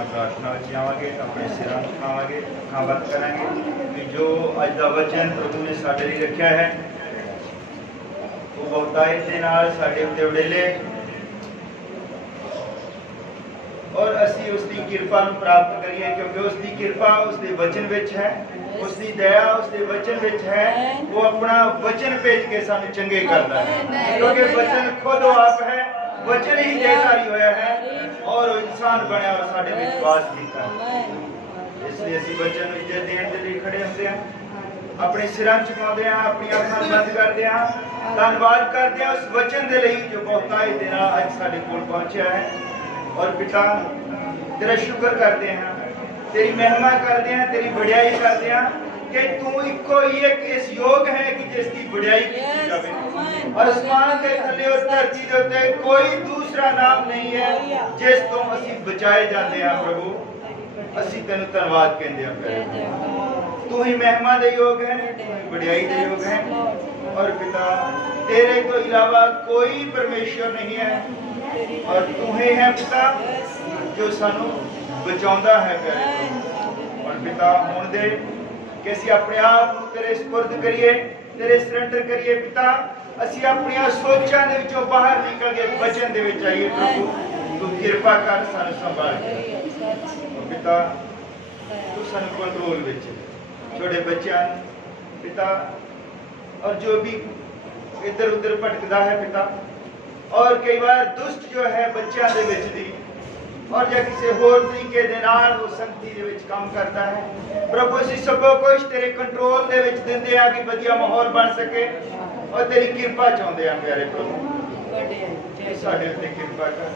ਨਾਲ ਪ੍ਰਾਰਥਨਾ ਵਿੱਚ ਜਾਵਾਂਗੇ, ਆਪਣੇ ਸਿਰਾਂ ਝੁਕਾਵਾਂਗੇ, ਅੱਖਾਂ ਬੰਦ ਕਰਾਂਗੇ ਕਿ ਜੋ ਅੱਜ ਦਾ ਵਚਨ ਪ੍ਰਭੂ ਨੇ ਸਾਡੇ ਲਈ ਰੱਖਿਆ ਹੈ ਉਹ ਬਹੁਤਾਇਤ ਦੇ ਨਾਲ ਸਾਡੇ ਉੱਤੇ ਉਡੇਲੇ और असी उसकी कृपा प्राप्त करिए, क्योंकि उसकी कृपा उसके वचन विच है, उसकी दया उसके वचन विच है। वो अपना वचन भेज के सानू चंगे करता है, क्योंकि वचन खुद आप है, वचन ही देहधारी होया है और इंसान बनया और साडे विच वास कीता है। इसलिए असी वचन नूं इज्जत देण दे लई खड़े हुंदे हां, अपने सिरां झुकाउंदे हां, अपनी अखां बंद करदे हां, धन्नवाद करदे हां उस वचन दे लई जो बहुतायत दे नाल अज साडे कोल पहुंचिया है। और पिता तेरा शुक्र करते हैं, तेरी महिमा करते हैं, तेरी बढ़ियाई करते हैं कि तू इको ही एक इस योग है कि जिसकी बढ़ियाई की जावे। और आसमान के थले और धरती के उत्ते कोई दूसरा नाम नहीं है जिस तो असी बचाए जाते हैं। प्रभु असी तेनु धन्नवाद कहते हैं, तू ही महिमा दे योग है, तू ही बढ़ियाई दे योग है। और पिता तेरे तो इलावा कोई परमेश्वर नहीं है और तू ही है पिता जो सानू बचाउंदा है प्यारे। और पिता हुण दे कि असीं अपने आप नूं तेरे सुपुर्द करिए, तेरे सरेंडर करिए पिता। असीं अपनी सोचां दे विचों बाहर निकल के वचन दे विच आइए। प्रभु तू किरपा कर सानू संभाल और पिता तू सानू कंट्रोल विच छोटे बच्चों पिता और जो भी इधर उधर भटकदा है पिता, और कई बार दुष्ट जो है बच्चों के विच दी और या किसी होर तरीके दे नाल वो संगति दे विच काम करता है। प्रभु असीं सब कुछ तेरे कंट्रोल दे विच दिंदे आ कि वधिया माहौल बन सके और तेरी कृपा चाहुंदे आ प्यारे प्रभु साडे उत्ते कृपा कर।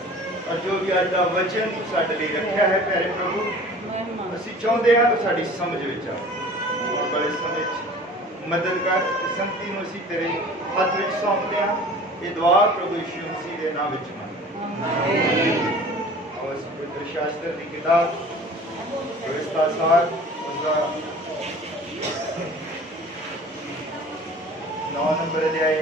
और जो भी अज दा वचन साडे लई रखिया है प्यारे प्रभु असीं चाहुंदे आ कि साडी समझ विच आ और बड़े समय मदद कर। संगति नूं असीं तेरे हत्थ विच सौंपदे आ। ये दुआ प्रभु यीशु मसीह के नाम विच मंगदे और पवित्र शास्त्र की किताब व्यवस्था सार उसका 9 नंबर अध्याय,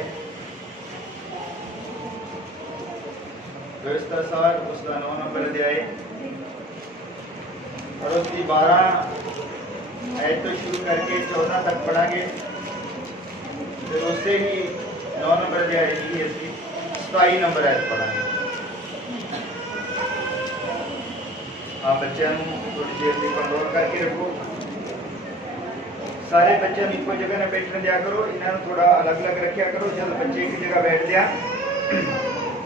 व्यवस्था सार उसका 9 नंबर अध्याय और उसकी 12 आयत तो शुरू करके 14 तक पढ़ांगे। फिर उससे ही 9 नंबर अध्याय की 27 नंबर आयत पढ़ांगे। आप बच्चों थोड़ी देर से कंट्रोल करके रखो। सारे बच्चों एको जगह न बैठने दिया करो, इन्होंने थोड़ा अलग अलग रखा करो। जब बच्चे एक जगह बैठ दिया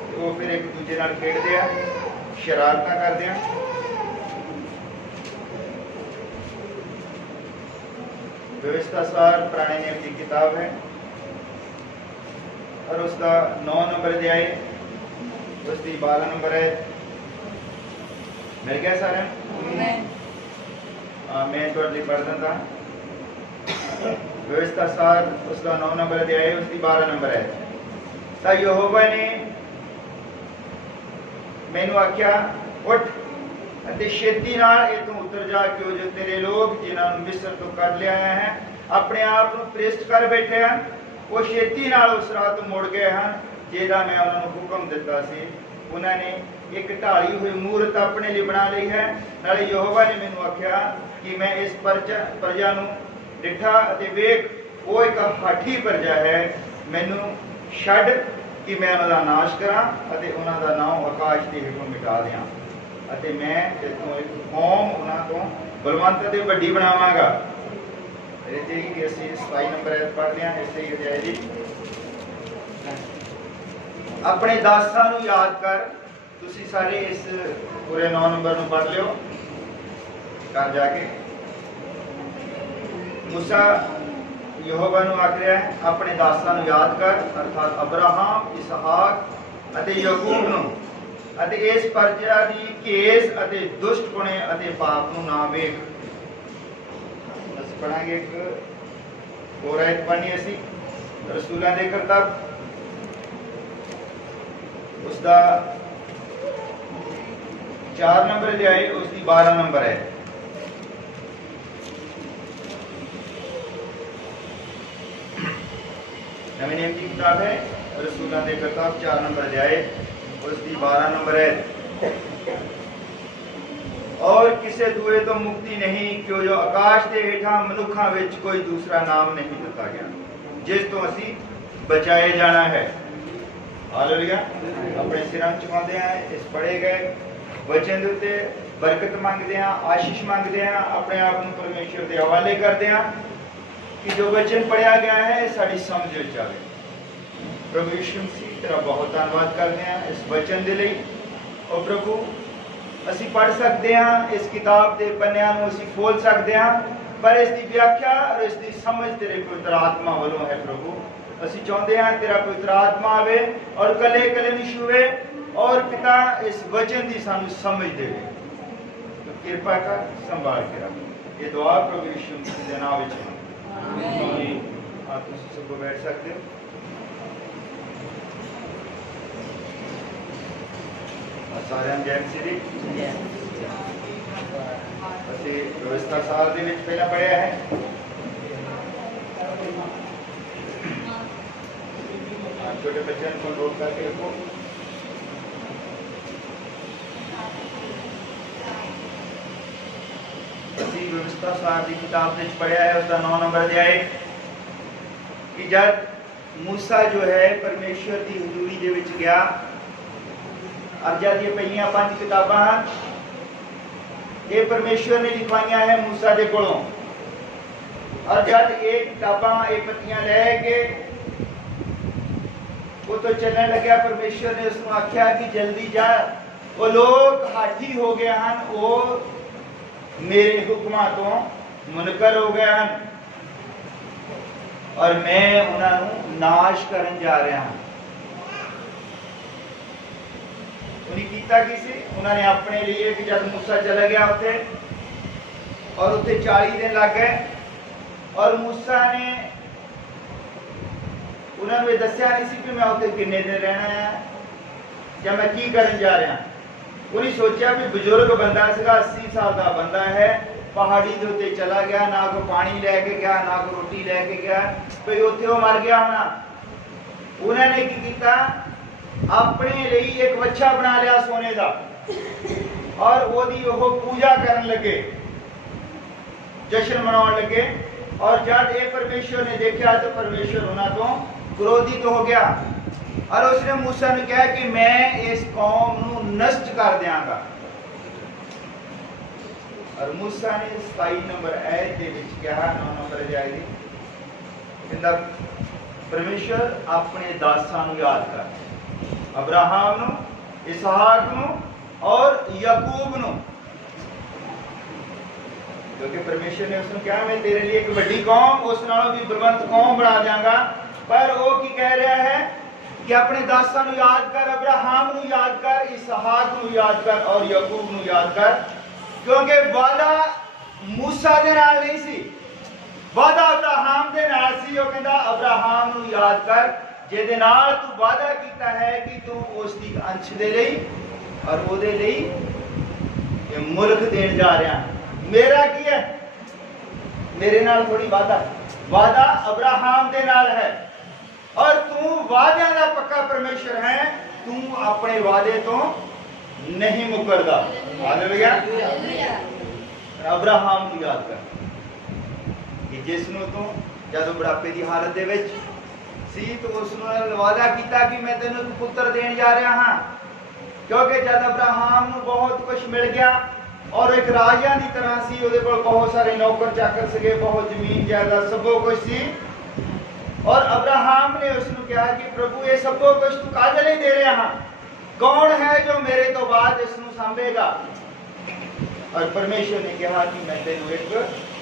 तो वो फिर एक दूजे नाल खेडदे आ, शरारत करदे आ। व्यवस्था सार पुराने नियम की किताब है और उसका 9 नंबर अध्याय उसकी 12 नंबर है। मिल गया सारे? मैं थोड़ी पढ़ देता। व्यवस्था सार उसका 9 नंबर अध्याय उसकी 12 नंबर है। ता यहोवा ने मैनू आख्या उठ अते छेती नाल इथों उतर जा, क्यों जो तेरे लोग जिन्होंने मिस्र तो कर लिया है अपने आप को प्रेस्ट कर बैठे हैं, वो छेती नाल उस रात मुड़ गए हैं जेदा मैं उन्होंने हुक्म दिता सी। उन्होंने एक ढाली हुई मूर्त अपने लिए बना ली है। नाले यहोवा ने मैनू आख्या कि मैं इस प्रजा नूं डिठा अते वेख वो एक हाठी प्रजा है, मैनू छड्ड कि मैं उन्हां दा नाश करा अते उन्हां दा नाम आकाश के हेठों मिटा दियां अते मैं इथों एक कौम उन्हां तो बलवंत अते वड्डी बनावांगा। इत्थे ही असीं 27 नंबर आयत पढ़दे हां। इसे ही अध्याय दी अपने दासां नूं याद कर। तुसीं सारे इस पूरे 9 नंबर नूं पढ़ लिओ घर जाके। मूसा यहोवा नूं आख रहा है अपने दासां नूं याद कर, अर्थात अब्राहम इसहाक अते याकूब नूं अते इस प्रजा दी केस अते दुष्टपणे अते पाप नूं ना वेख। असीं पढ़ांगे एक होर आयत पढ़नी असीं रसूलां दे करतब उसका 4 नंबर अध्याय उसकी 12 नंबर है। नवे नियम की किताब है रसूलां दे करतब 4 नंबर अध्याय उसकी 12 नंबर है। और किसी दूए तो मुक्ति नहीं, क्यों जो आकाश के हेठा मनुखा विच कोई दूसरा नाम नहीं दिता गया जिस तो असी बचाए जाना है। हालेलुया। अपने सिरां झुकाते हैं, इस पढ़े गए वचन के उत्ते बरकत मंगते हैं, आशीष मंगते हैं, अपने आप को परमेश्वर के हवाले करते हैं कि जो वचन पढ़िया गया है साड़ी समझ विच आवे। प्रभु यीशु मसीह तेरा बहुत धन्यवाद करते हैं इस वचन के लिए। और प्रभु असी पढ़ सकते हैं, इस किताब के पन्नियां नूं असी खोल सकते हैं, पर इसकी व्याख्या और इसकी समझ तेरे पवित्र आत्मा वालों है। प्रभु असी चाहते हैं तेरा पवित्र आत्मा आवे और कले कले नूं छुए और पिता इस वचन की सानू समझ दे, तो कृपा कर संभाल के रख। ये दुआ प्रभु यीशु मसीह के नाम विच आमीन। आप सब बैठ सकते हो। सारे जय श्री असी व्यवस्था साल दे विच पहला पढ़िया है। छोटे बच्चों को नोट करके रखो। असी व्यवस्था साल की किताब विच पढ़िया है, उसका 9 नंबर अध्याय कि जब मूसा जो है परमेश्वर की हजूरी दे विच गया, अब जब ये पहलियां 5 किताबां ये परमेश्वर ने लिखवाइया है मूसा के कोलों, और जब ये किताबां ये पत्तियां लैके वो तो चलने लग्या, परमेश्वर ने उसको आख्या कि जल्दी जा, वो लोग हाथी हो गए हैं, वो मेरे हुक्मां तो मुनकर हो गए हैं और मैं उन्होंने नाश करन जा रहा हूं। उन्होंने अपने लिए कि जब मूसा चला गया उसे और उसे 40 दिन लग गए और मूसा ने उन्होंने दसिया नहीं सी कि मैं उसे किन्ने दिन रहना है या मैं की करन जा रहा। उन्हें सोचा भी बुजुर्ग बंदा सीगा, 80 साल का बंदा है, पहाड़ी के उत्ते चला गया, ना को पानी लैके गया ना को रोटी लैके गया, कोई उत्थे वो मर गया होना। उन्होंने की किया, अपने लिए एक बच्चा बना लिया सोने का और ओदी वो पूजा करन लगे, जश्न मनाने लगे। और जब ये परमेश्वर ने देखा तो परमेश्वर उन्होंने तो क्रोधित हो गया और उसने मूसा ने कहा कि मैं इस कौम को नष्ट कर देंगा। और मूसा ने 27 नंबर आयत के विच कहा, 9 नंबर जाएगी, कहता परमेश्वर अपने दासां नूं याद कर, अब्राहम नूं, इसहाक नूं और याकूब नूं, क्योंकि परमेश्वर ने उसने कहा मैं तेरे लिए एक बड़ी कौम, उस नालों भी बलवंत कौम बना देंगा। पर वो की कह रहा है कि अपने दासां नूं याद कर, अब्राहम नूं याद कर, इसहाक नूं याद कर और याकूब नूं याद कर, क्योंकि वादा मूसा दे नाल नहीं सी, वादा अब्राहम दे नाल सी। वो कहंदा अब्राहम नूं याद कर जिहदे नाल तू वादा कीता है कि तू उसदी अंश दे लई और ओदे लई ये मुल्क देण जा रहा। मेरा की है, मेरे नाल थोड़ी वादा, वादा अब्राहम दे नाल है और तू वादे का पक्का परमेश्वर है, तू अपने वादे तो नहीं मुकरदा। हालेलुया। अब्राहम को याद कर कि जिसनों तू जब बुढ़ापे की हालत दे विच सी तो उसने वादा किया कि मैं तेनों पुत्र देने जा रहा हाँ, क्योंकि जब अब्राहम को बहुत कुछ मिल गया और एक राजा की तरह सी, ਉਹਦੇ ਕੋਲ बहुत सारे नौकर चाकर सके, बहुत जमीन जायदाद सब कुछ सी। और अब्राहम ने उसने कहा कि प्रभु ये सब कुछ तू काहदे लई दे रहा हाँ, कौन है जो मेरे तो बाद इसनूं सांभेगा। और परमेश्वर ने कहा कि मैं तेनों एक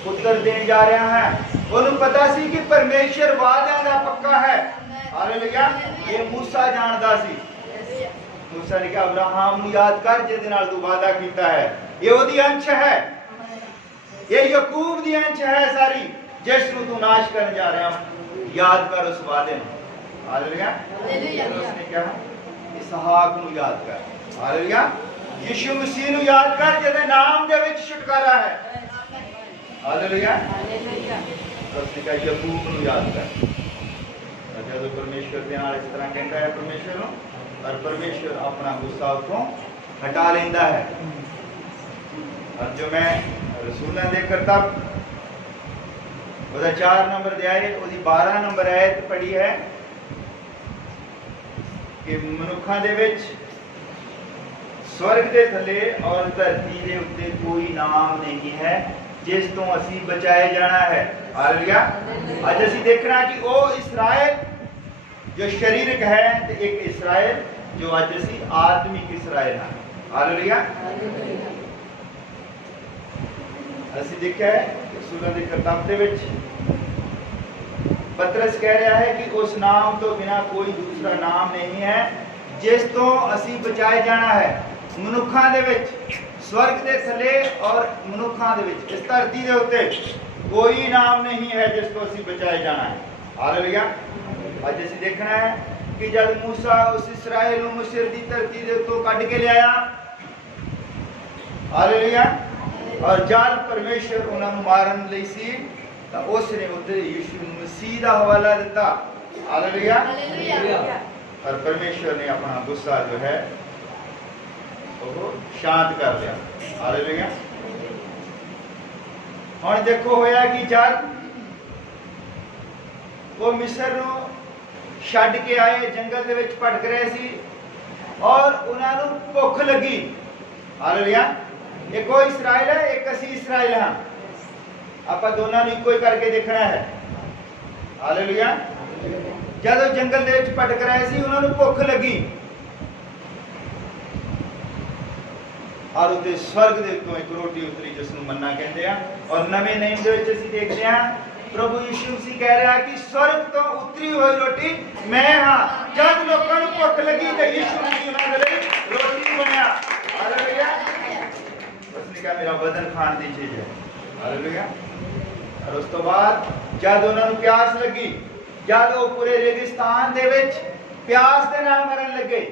पुत्र देने जा रहा है। उन्हें पता सी कि परमेश्वर वादा का पक्का है। हालेलुया। ये मूसा जानता सी। मूसा ने कहा अब्राहम को याद कर जिहदे नाल तू वादा कीता है, ये ओदी अंश है, ये याकूब दी अंश है सारी, जिसनूं तू नाश करने जा रहा हूं, याद कर उस वादे नूं। हालेलुया। उसने कहा इसहाक को याद कर। हालेलुया। यीशु मसीह को याद कर जिहदे नाम दे विच छुटकारा है। हालेलुया। उसने कहा याकूब को याद कर। जब परमेश्वर के नाल इस तरह कहता है परमेश्वर को, और परमेश्वर अपना गुस्सा उसको हटा लेंदा है। और जो मैं रसूलों के करतब ਉਹਦਾ 4 ਨੰਬਰ ਦੇ ਆਇਤ ਉਹਦੀ 12 ਨੰਬਰ ਆਇਤ ਪੜ੍ਹੀ ਹੈ ਕਿ ਮਨੁੱਖਾਂ ਦੇ ਵਿੱਚ स्वर्ग के थले और धरती के उत्ते कोई नाम नहीं है जिस तो असी बचाए जाना है। हालेलुया। आज असी देखना कि वो इस्राएल जो शारीरिक है ते एक इस्राएल जो आज असी आत्मिक इस्राएल है। हालेलुया। असी देखा है रसूलों के किताब दे विच पतरस कह रहा है कि उस नाम तो बिना कोई दूसरा नाम नहीं है जिस तो असी बचाए जाना है। मनुखा दे विच स्वर्ग के थले और मनुखा दे विच इस धरती के उत्ते कोई नाम नहीं है जिस तो असी बचाए जाना है। हालेलुया। आज असी देखना है कि जब मूसा उस इसराइल नूं मिस्र दी धरती दे उत्तों कढ के लिया, हालेलुया, और जब परमेश्वर उन्होंने मारन लई सी तां उसने उत्ते यीशु मसीह दा हवाला दिता। हालेलुया। और परमेश्वर ने अपना गुस्सा जो है वो शांत कर लिया। हालेलुया। हुण देखो होया कि जब वो मिस्र नूं छड्ड के आए, जंगल दे विच भटक रहे सी और उन्हां नूं भुख लगी। हालेलुया। एक वो इस्राएल है, एक असी इस्राएल हां। आपां दोनों नूं इक्को ही करके देखना है। हालेलुया। जदों जंगल दे विच भटक रहे सी उन्हां नूं भुख लगी और उते स्वर्ग दे उत्तों एक रोटी उतरी जिसनूं मन्ना कहते हैं। और नवे नियम दे विच असीं देखते हैं प्रभु यीशु मसीह कह रहा कि स्वर्ग तो उतरी हुई रोटी मैं हां। जब लोकां नूं भुख लगी ते यीशु मसीह उन्हां दे लई रोटी बनया। हालेलुया। उसने कहा मेरा बदन खाण दी चीज है। हालेलुया। और उस तो बाद जब उन्हां नूं प्यास लगी, जब वो पूरे रेगिस्तान दे विच प्यास दे नाल मरन लगे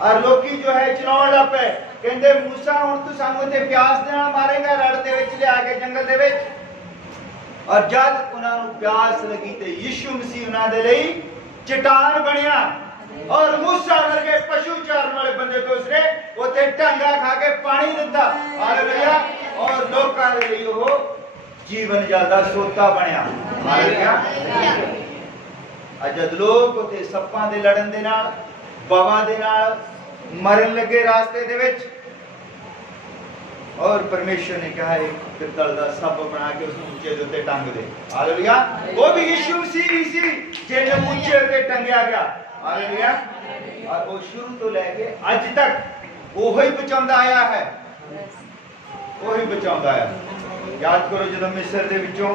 और लोकी जो है चिल्लाउण लग पे, कहंदे मूसा हुण तू सानू इत्थे प्यास दे नाल मारेगा, रड़ दे विच लिया के जंगल दे विच। और जब उन्हां नूं प्यास लगी ते यीशु मसीह उन्हां दे लई चट्टान बनिया और मूसा वर्गे पशु चारण वाले बंदे को उसने उत्थे ढांगा खा के पानी दिता। हालेलुया। और लोकां दे लई वो जीवन जल दा सोता बनिया। हालेलुया। अज लोग उत्थे सप्पां दे लड़न दे नाल, बावां दे नाल मरन लगे रास्ते दे विच, और परमेश्वर ने कहा एक पित्तल दा सप बना के उस ऊंचे दे उत्ते टंग दे। हालेलुया। वो भी यीशु मसीह ही सी जिहने ऊंचे ते टंगया गया। हालेलुया। और वो शुरू तो लेके अज तक वो ही बचांदा आया है, वो ही बचांदा आया। याद करो जब मिस्र दे विचों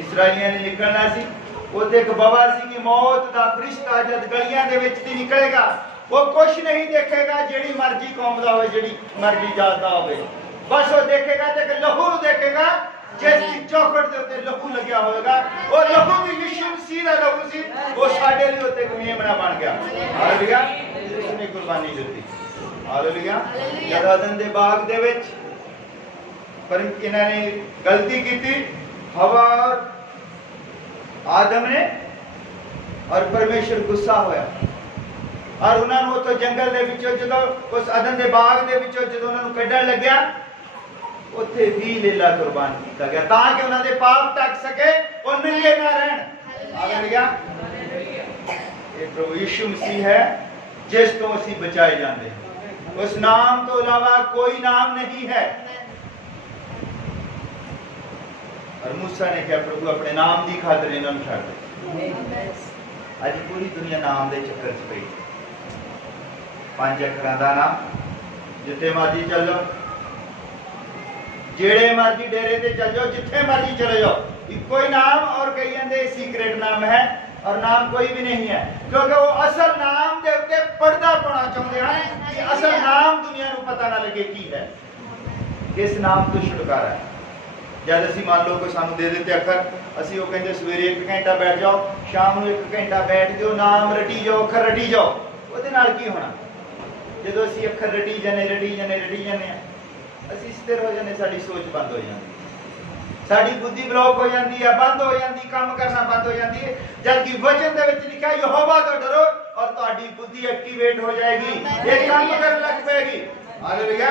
इस्राएलियां ने निकलना सी, उते एक बाबा सी कि मौत दा फरिश्ता जद गलियां दे विच दी निकलेगा वो कुछ नहीं देखेगा जेड़ी मर्जी कौम दा होवे, जेड़ी मर्जी जात दा होवे, बस वो देखेगा ते लहू देखेगा जिसकी चौखट दे उत्ते लहू लग्या होएगा। वो लहू भी यीशु मसीह दा लहू सी, वो साडे लई उत्ते मेमना बन गया। हालेलुया। उसने कुर्बानी दित्ती। हालेलुया। जद अदन दे बाग दे विच पर इन्हां ने गलती कीती, हवा और आदम ने, और परमेश्वर गुस्सा होया और उन्हां नूं उत्तों जंगल दे विचों जदों उस अदन दे बाग दे विचों जदों उन्हां नूं कड्ढण लग्या उत्थे 20 लीला कुर्बान कीता गया ताकि उन्हां दे पाप ढक सके और नंगे ना रहण। हालेलुया। ये प्रभु यीशु मसीह है जिस तो असीं बचाए जांदे हैं। उस नाम तो अलावा कोई नाम नहीं है। और मूसा ने कहा प्रभु अपने नाम की खातिर इन्हां नूं छड्ड दे। अज पूरी दुनिया नाम दे चक्कर च पई, 5 अखरां दा नाम, जिथे मर्जी चल जाओ, जेड़े मर्जी डेरे ते चल जाओ, जिथे मर्जी चले जाओ, इको ही नाम, और कई कहंदे सीक्रेट नाम है और नाम कोई भी नहीं है, क्योंकि वो असल नाम दे उत्ते पर्दा पाना चाहते हैं कि असल नाम दुनिया नूं पता ना लगे की है, किस नाम तो छुटकारा है। जब असीं मान लो कोई सानू दे देते अखर, असीं वो कहंदे सवेरे 1 घंटा बैठ जाओ, शाम नूं 1 घंटा बैठ जाओ, नाम रटी जाओ, अखर रटी जाओ, ਉਹਦੇ ਨਾਲ ਕੀ ਹੋਣਾ? ਜਦੋਂ ਅਸੀਂ ਅੱਖਰ ਰਟੀ ਜਾਂਦੇ ਅਸੀਂ ਸਥਿਰ ਹੋ ਜਾਂਦੇ, ਸਾਡੀ ਸੋਚ ਬੰਦ ਹੋ ਜਾਂਦੀ, ਸਾਡੀ ਬੁੱਧੀ ਬਲੌਕ ਹੋ ਜਾਂਦੀ ਹੈ, ਬੰਦ ਹੋ ਜਾਂਦੀ, ਕੰਮ ਕਰਨਾ ਬੰਦ ਹੋ ਜਾਂਦੀ ਹੈ। ਜਦਕਿ ਵਚਨ ਦੇ ਵਿੱਚ ਲਿਖਿਆ ਯਹੋਵਾ ਤੋਂ ਡਰੋ और ਤੁਹਾਡੀ ਬੁੱਧੀ ਐਕਟੀਵੇਟ ਹੋ ਜਾਏਗੀ, ਇਹ ਕੰਮ ਕਰਨ ਲੱਗ ਪਏਗੀ। हालेलुया।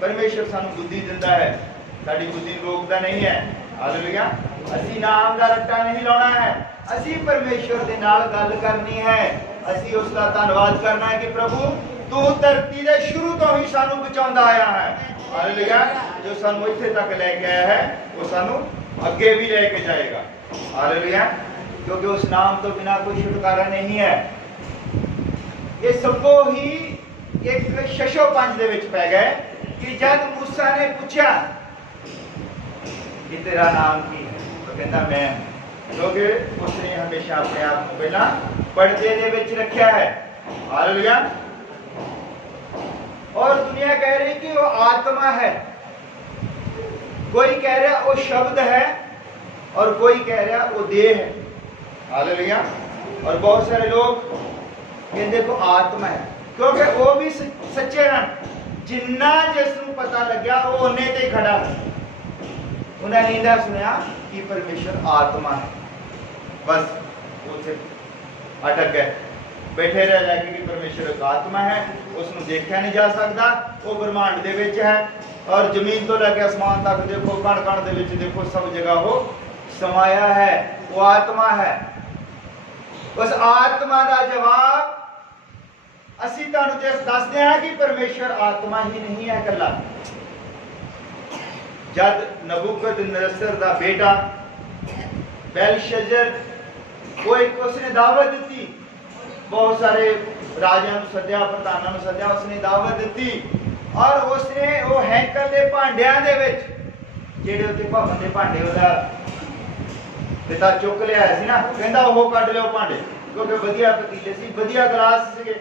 परमेश्वर सानू बुद्धि दिंदा है, साडी बुद्धि रोकदा नहीं है। हालेलुया। असी नाम दा रट्टा नहीं लाना है, असी परमेश्वर दे नाल गल करनी है। असी उसका धन्यवाद करना है कि प्रभु तू धरती दे शुरू तो ही सानू बचाउंदा आया है। हालेलुया। जो सानू इत्थे तक लेके आया है वो सानू अगे भी लेके जाएगा। हालेलुया। क्योंकि उस नाम तो बिना कोई छुटकारा नहीं है। ये सबको ही एक शशो पंज दे विच पै गए कि जब मूसा ने पूछा कि तेरा नाम की है, तो कहता मैं, क्योंकि उसने हमेशा अपने आप को पहला पर्दे दे विच रखा है। हालेलुया। और दुनिया कह रही कि वो आत्मा है, कोई कह रहा वो शब्द है और कोई कह रहा वो देह है। हालेलुया। और बहुत सारे लोग कहते को आत्मा है, क्योंकि वो भी सच्चे हैं। जिन्ना जिसनों पता लग्या वो उन्ने ते खड़ा है। उन्हें नींदा सुनिया कि परमेश्वर आत्मा है, बस वो सिर्फ अटक गए, बैठे रह जाके कि परमेश्वर एक आत्मा है, उसਨੂੰ देखा नहीं जा सकता, वो ब्रह्मांड दे विच है और जमीन तो लेके आसमान तक देखो, कण कण दे विच देखो, सब जगह वो समाया है, वो आत्मा है। उस आत्मा का जवाब असी तुहानू दसदे हैं कि परमेश्वर आत्मा ही नहीं है कला। जब नबूकदनेस्सर दा बेटा बेलशस्सर वो एक उसने दावत दी, बहुत सारे राजा सद्या, प्रधानों सद्या, उसने दावत दी और उसने वो हैकल के भांडिया दे विच जेड़े उत्ते भवन दे भांडे ओदा पिता चुक लिया सी ना, कहंदा ओह कढ लियो भांडे, क्योंकि वधिया पतीले सी, वधिया गिलास सीगे,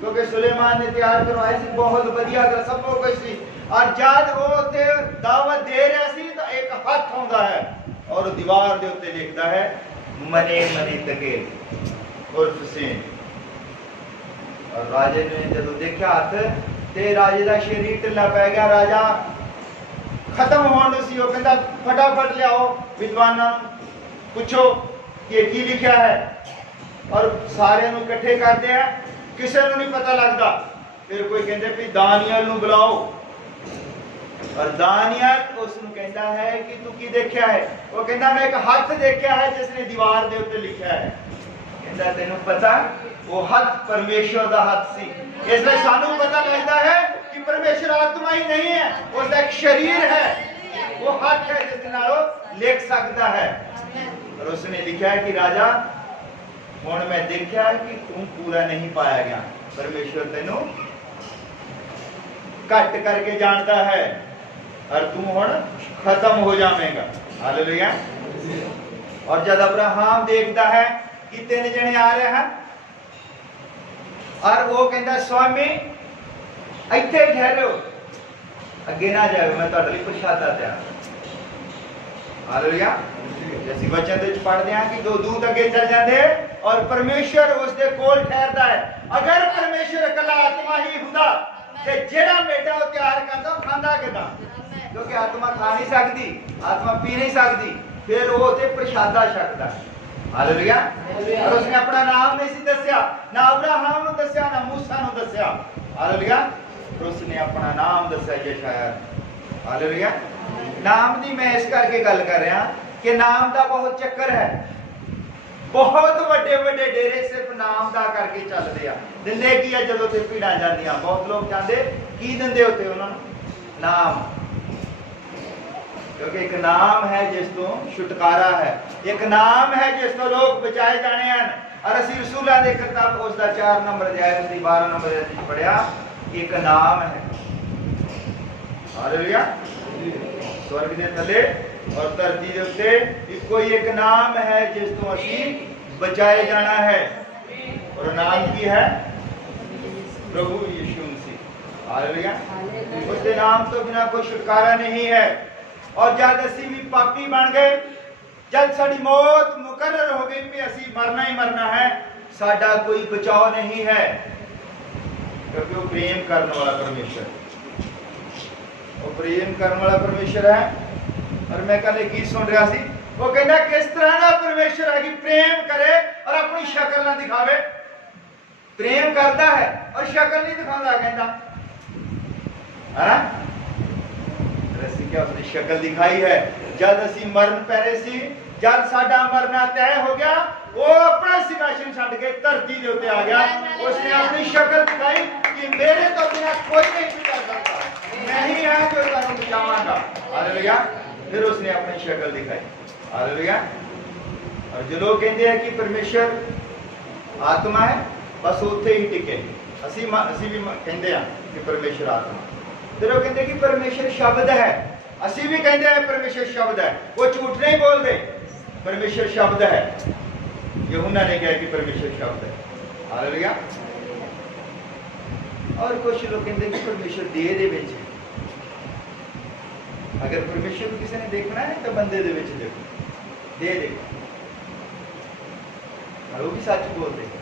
क्योंकि सुलेमान ने तैयार करवाए सी, बहुत वधिया सब कुछ सी। और जब वो उत्ते दावत दे रहा सी तो एक हाथ आउंदा है और दीवार दे उत्ते लिखदा है मने मने तकेल उर्फ हुसैन। और राजे ने जब देखा हाथ ते राजे का शरीर ढिला पै गया, राजा खत्म होने सी, वो कहता फटाफट लियाओ विद्वानां पूछो कि की लिखा है। और सारे नूं इकट्ठे करते हैं, किसी नूं नहीं पता लगता। फिर कोई कहते भी दानियल नूं बुलाओ और दानियल उसनूं कहता है कि तू की देखा है, वो कहता मैं एक हाथ देखा है जिसने दीवार दे उत्ते लिखा है। कहता तेनू पता वो हाथ परमेश्वर दा हाथ सी, इसलिए सानू पता लगता है कि परमेश्वर आत्मा ही नहीं है, उसका एक शरीर है, वो हाथ है जिसके नाल वो लिख सकता है। और उसने लिखा है कि राजा हुण मैं देखा कि तू पूरा नहीं पाया गया, परमेश्वर तेनू कट करके जानता है और तू हुण खत्म हो जाएगा। हालेलुया। और जब अब्राहम देखता है कि 3 जने आ रहे हैं और वो कहता स्वामी इत्थे ठहरो, अगे ना जाओ, मैं तुहाडे लई प्रशादा दिया। हालेलुया। जैसे वचन दे पढ़ते हैं कि 2 दूत अगे चल जाते और परमेश्वर उसके कोल ठहरता है। अगर परमेश्वर कला आत्मा ही हुंदा ते जेड़ा बेटा वो तैयार करदा खांदा किदां, क्योंकि आत्मा खा नहीं सकती, आत्मा पी नहीं सकती, फिर वो ते प्रशादा छकदा। हालेलुया। और उसने अपना नाम नहीं सी दस्या, ना अब्राहम नूं दस्या, ना मूसा नूं दस्या। हालेलुया। तो उसने अपना नाम दस्या यशायाह। हालेलुया। नाम दी मैं इस करके गल कर रहा कि नाम दा बहुत चक्कर है, बहुत बड़े बड़े डेरे सिर्फ नाम दा करके चलते हैं। दिंदे की है जदों ते भीड़ां जांदियां, बहुत लोग जांदे की दिंदे होते उन्होंने नाम, क्योंकि एक नाम है जिस तो छुटकारा है, एक नाम है जिस तो लोग बचाए जाने हैं। और असी रसूलां दे किताब उसका 4 नंबर अध्याय उसकी 12 नंबर अध्याय पढ़िया, एक नाम है। हालेलुया। स्वर्ग दे थले और धरती दे उत्ते इको ही एक नाम है जिस तो असी बचाए जाना है, और नाम की है प्रभु यीशु मसीह। हालेलुया। उसके नाम तो बिना कोई छुटकारा नहीं है। और जब असी भी पापी बन गए, जब साडी मौत मुकर्रर हो गई कि असी मरना ही मरना है, साडा कोई बचाव नहीं है, क्योंकि वो प्रेम करने वाला परमेश्वर, वो प्रेम करने वाला परमेश्वर है। और मैं कल एक गीत सुन रहा सी, वो कहना किस तरह का परमेश्वर है कि प्रेम करे और अपनी शक्ल ना दिखावे। प्रेम करता है और शक्ल नहीं दिखाता, कहता है ना। रसी क्या उसने शक्ल दिखाई है। जब असी मरण पहले सी, जब साडा मरना तय हो गया, वो अपना सिंहासन छड़ के धरती के उत्ते आ गया। उसने अपनी शक्ल दिखाई कि मेरे तो बिना कोई नहीं बचा सकता, मैं ही है जो तुहानू बचावांगा। हालेलुया। फिर उसने अपनी शक्ल दिखाई। हालेलुया। और जो लोग कहते हैं कि परमेश्वर आत्मा है, बस उत्थे ही टिके। असी भी कहते हैं कि परमेश्वर आत्मा। फिर वो कहते हैं कि परमेश्वर शब्द है, असी भी कहते हैं परमेश्वर शब्द है। वो झूठ नहीं बोलते, परमेश्वर शब्द है। यूहन्ना ने कहा कि परमेश्वर शब्द है। हालेलुया। और कुछ लोग कहते हैं कि परमेश्वर देह दे विच है। अगर परमेश्वर को किसी ने देखना है तो बंदे दे विच देखो, देह देखो। और वो भी सच बोलते हैं।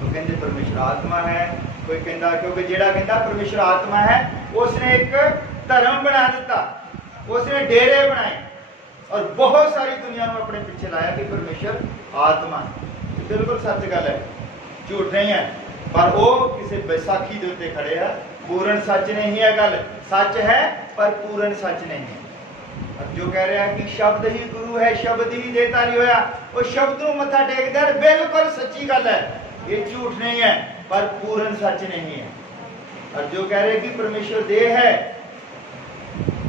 तो कहते परमेश्वर आत्मा है। कोई कहता, क्योंकि जेड़ा कहता परमेश्वर आत्मा है, उसने एक धर्म बना दिता, उसने डेरे बनाए और बहुत सारी दुनिया को अपने पीछे लाया कि परमेश्वर आत्मा है। बिल्कुल सच गल है, झूठ नहीं है। पर वो किसी बैसाखी के उत्ते खड़े है। पूर्ण सच नहीं है, गल सच है पर पूर्ण सच नहीं है। और जो कह रहा है कि शब्द ही गुरु है, शब्द ही देता नहीं होया, वो शब्द को मत्था टेक दे, बिल्कुल सच्ची गल है। ये झूठ नहीं है पर पूर्ण सच नहीं है। और जो कह रहे हैं कि परमेश्वर देह है,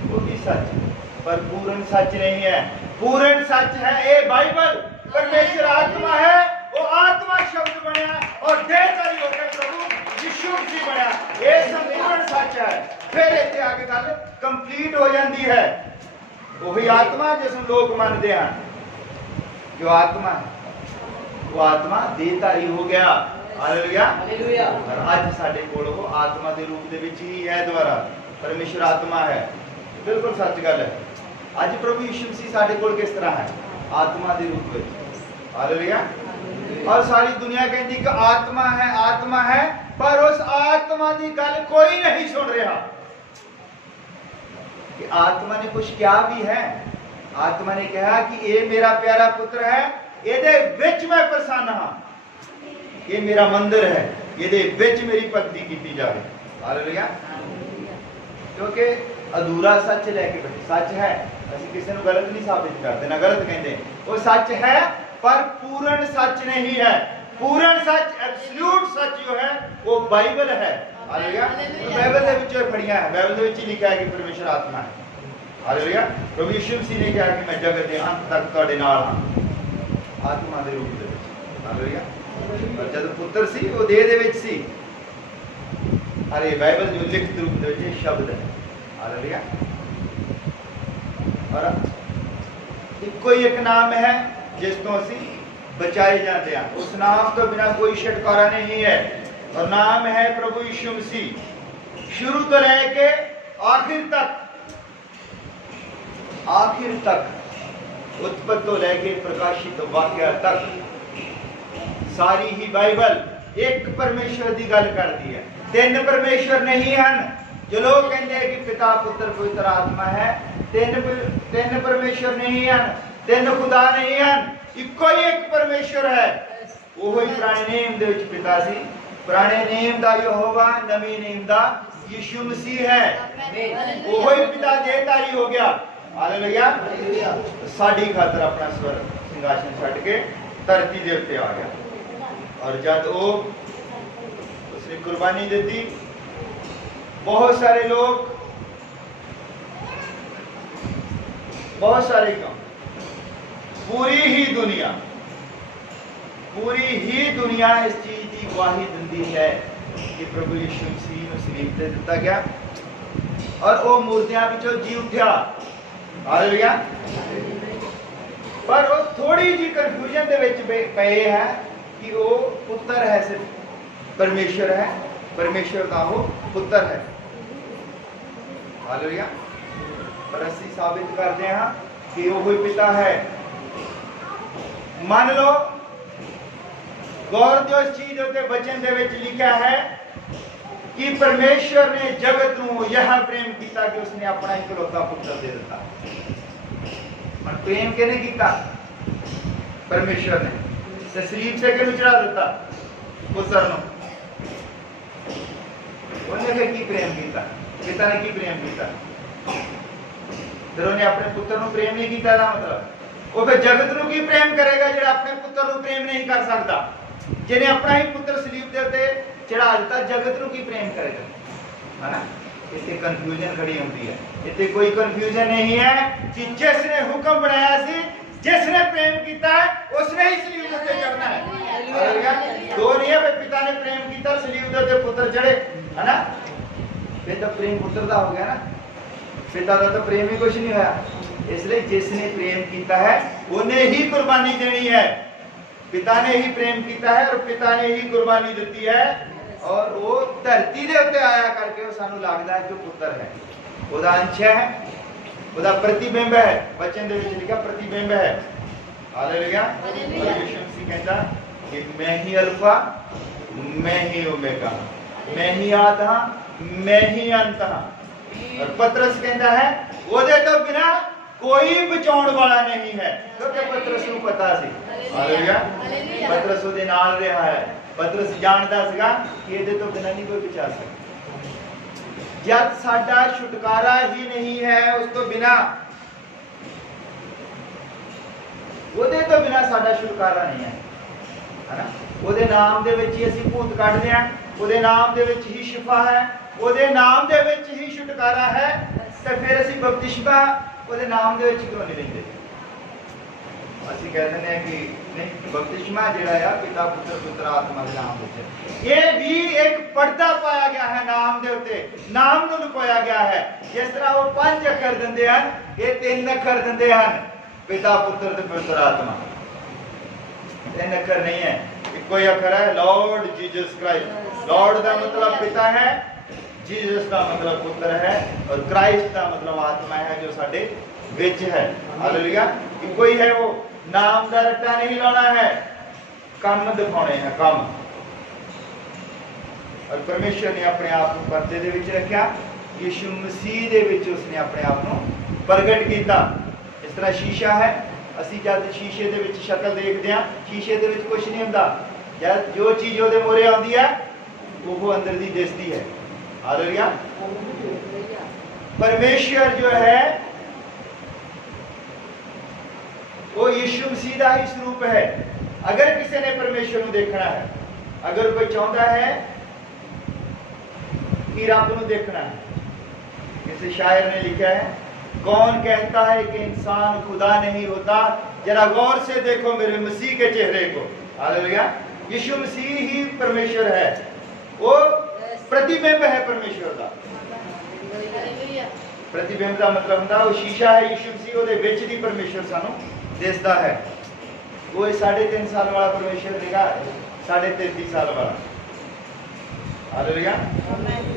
वो भी सच पर पूर्ण सच नहीं है। पूर्ण सच है ये बाइबल। परमेश्वर आत्मा है, वो आत्मा शब्द बनया और देहधारी होकर प्रभु यीशु मसीह बनया। ये संपूर्ण सच है। फिर इतने आगे गल कंप्लीट हो जाती है। वही आत्मा जिसमें लोग मानते हैं, जो आत्मा है वो आत्मा देहधारी हो गया। हालेलुया। और आज साडे कोल वो आत्मा के रूप दे विच ही है। दोबारा परमेश्वर आत्मा है, बिल्कुल सच गल है। आज प्रभु यीशु मसीह साडे कोल किस तरह है? आत्मा के रूप में। हालेलुया। और सारी दुनिया कहती कि आत्मा है, आत्मा है, पर उस आत्मा की गल कोई नहीं सुन रहा कि आत्मा ने कुछ क्या भी है। आत्मा ने कहा कि ये मेरा प्यारा पुत्र है, ये विच मैं प्रसन्न हाँ, ये मेरा मंदिर है, ये विच मेरी भक्ति की जाए। हालेलुया। क्योंकि अधूरा सच लेके बैठे, सच है, असं किसी को गलत नहीं साबित करते, ना गलत कहते, वो सच है पर पूर्ण सच नहीं है। पूर्ण सच, एब्सोल्यूट सच जो है वो बाइबल है। हालेलुया। बाइबल के विच फड़ियां है, बाइबल के विच ही लिखा है कि परमेश्वर आत्मा है। हालेलुया। प्रभु यीशु मसीह ने कहा कि मैं जगत के अंत तक तुहाडे नाल हां, आत्मा के रूप दे विच। हालेलुया। और जब पुत्र सी वो देह दे विच सी। अरे बाइबल जो लिखित रूप दे विच शब्द है। हालेलुया। और इको ही एक नाम है जिस तो असी बचाए जाते हैं। उस नाम तो बिना कोई छुटकारा नहीं है, और नाम है प्रभु यीशु मसीह। शुरू तो लेके आखिर तक, आखिर तक, उत्पत्ति तो लेके प्रकाशित वाक्य तक सारी ही बाइबल एक परमेश्वर की गल करती है। तीन परमेश्वर नहीं हैं। जो लोग कहते हैं कि पिता पुत्र पवित्र आत्मा है, तीन परमेश्वर नहीं हैं, तीन खुदा नहीं हैं, इको ही एक परमेश्वर है। वो ही पुराने नेम दे विच पिता सी, पुराने नेम दा यहोवा, नवी नेम दा यीशु मसीह है। वो ही पिता देहधारी हो गया। हालेलुया। साडी खातर अपना स्वर सिंहासन छड्ड के धरती दे उत्ते आ गया। और जब वो उसने कुर्बानी दी थी, बहुत सारे लोग, बहुत सारे क्यों, पूरी ही दुनिया इस चीज की गवाही दी है कि प्रभु यीशु मसीह को सलीब ते दिता गया और वो मूर्तियां विचों जी उठा। हालेलुया। पर वो थोड़ी जी कंफ्यूजन दे विच पे है कि वो पुत्र है, सिर्फ परमेश्वर है, परमेश्वर का वो पुत्र है। हालेलुया। पर असी साबित करते हैं कि वो ही पिता है। मान लो गौर जो इस चीज होते वचन दे विच लिखा है कि परमेश्वर ने जगत को यह प्रेम किया कि उसने अपना इकलौता पुत्र दे दिता। और प्रेम किने किया? परमेश्वर ने। तस्लीम से क्यों चढ़ा दिता पुत्र नो? उन्हें की प्रेम किया? पिता ने की प्रेम किया? फिर उन्हें अपने पुत्र को प्रेम नहीं किया ना, मतलब वो फिर जगत को की प्रेम करेगा जो अपने पुत्र को प्रेम नहीं कर सकता? जिन्हें अपना ही पुत्र सलीब के उत्ते चढ़ा दिता, जगत को की प्रेम करेगा? है ना? इतने कंफ्यूजन खड़ी होती है। इतने कोई कंफ्यूजन नहीं है कि जिसने हुक्म बनाया सी, जिसने प्रेम किया है उसने ही सलीब के उत्ते चढ़ना है। दो नहीं है, पिता ने प्रेम किया, सलीब के उत्ते पुत्र चढ़े, है ना? फिर तो प्रेम पुत्र का हो गया ना, पिता का तो प्रेम ही कुछ नहीं होया। इसलिए जिसने प्रेम किया है उन्हें ही कुर्बानी देनी है। पिता ने ही प्रेम किया है और पिता ने ही कुर्बानी दी है, और वो धरती के उत्ते आया करके सानू लगता है जो पुत्र है, उसका अंश है, उसका प्रतिबिंब है। वचन दे विच लिखा प्रतिबिंब है। हालेलुया। यीशु मसीह कहता कि मैं ही अल्फा, मैं ही ओमेगा, मैं ही आदि, मैं ही अंत हां। और पतरस कहता है ओदे तो बिना कोई बचाउण वाला नहीं है, क्योंकि पतरस को पता सी। हालेलुया। पतरस ओदे नाल रहा है, पतरस जानदा सीगा कि इहदे तो बिना नहीं कोई बचा सकता। जब साडा छुटकारा ही नहीं है उस तो बिना, ओदे तो बिना साडा छुटकारा नहीं है ना? ओदे नाम दे विच ही असीं भूत कढदे हां, ओदे नाम दे विच ही शिफा है, ओदे नाम दे विच ही छुटकारा है, ते फिर असीं बपतिस्मा ओदे नाम दे विच क्यों नहीं लैंदे? ਅਸੀਂ ਕਹਿੰਦੇ ਨੇ कि नहीं, बपतिस्मा ਜਿਹੜਾ ਆ पिता पुत्र पुत्र आत्मा ਦੇ ਨਾਮ ਵਿੱਚ, ਇਹ ਵੀ ਇੱਕ ਪਰਦਾ ਪਾਇਆ ਗਿਆ ਹੈ ਨਾਮ ਦੇ ਉੱਤੇ, ਨਾਮ ਨੂੰ ਲੁਕਾਇਆ ਗਿਆ ਹੈ। ਜਿਸ ਤਰ੍ਹਾਂ ਉਹ 5 ਅੱਖਰ ਦਿੰਦੇ ਹਨ, ਇਹ 3 ਅੱਖਰ ਦਿੰਦੇ ਹਨ, ਪਿਤਾ ਪੁੱਤਰ ਤੇ ਪਵਿੱਤਰ ਆਤਮਾ। 3 ਅੱਖਰ नहीं है, ਇੱਕੋ ਹੀ ਅੱਖਰ है, लॉर्ड जीसस क्राइस्ट। लॉर्ड ਦਾ मतलब पिता है, जीसस का मतलब पुत्र है, और क्राइस्ट का मतलब आत्मा है जो साडे विच है। हालेलुया। ਇੱਕੋ ही है वो, नाम का रट्टा नहीं लाना है, काम दिखाने हैं, काम। और परमेश्वर ने अपने आप को पर्दे दे विच रखा, यीशु मसीह दे विच उसने अपने आप को प्रगट किया। इस तरह शीशा है, असी जब शीशे दे विच शक्ल देखते हैं, शीशे दे विच कुछ नहीं हुंदा, जब जो चीज ਉਹਦੇ ਮੂਹਰੇ ਆਉਂਦੀ ਹੈ वो अंदर दी दिसदी है। हालेलुया। परमेश्वर जो है वो यीशु मसीह का ही स्वरूप है। अगर किसी ने परमेश्वर को देखना है, अगर कोई चाहता है कि रब को देखना है, किसी शायर ने लिखा है, कौन कहता है कि इंसान खुदा नहीं होता, जरा गौर से देखो मेरे मसीह के चेहरे को। हालेलुया। यीशु मसीह ही परमेश्वर है, वो प्रतिबिंब है परमेश्वर का। प्रतिबिंब का मतलब होता है वो शीशा है, यीशु मसीह ਉਹਦੇ ਵਿੱਚ ਦੀ परमेश्वर सानू दिसदा है। वो 3.5 साल वाला परमेश्वर देगा, 33.5 साल वाला। हालेलुया।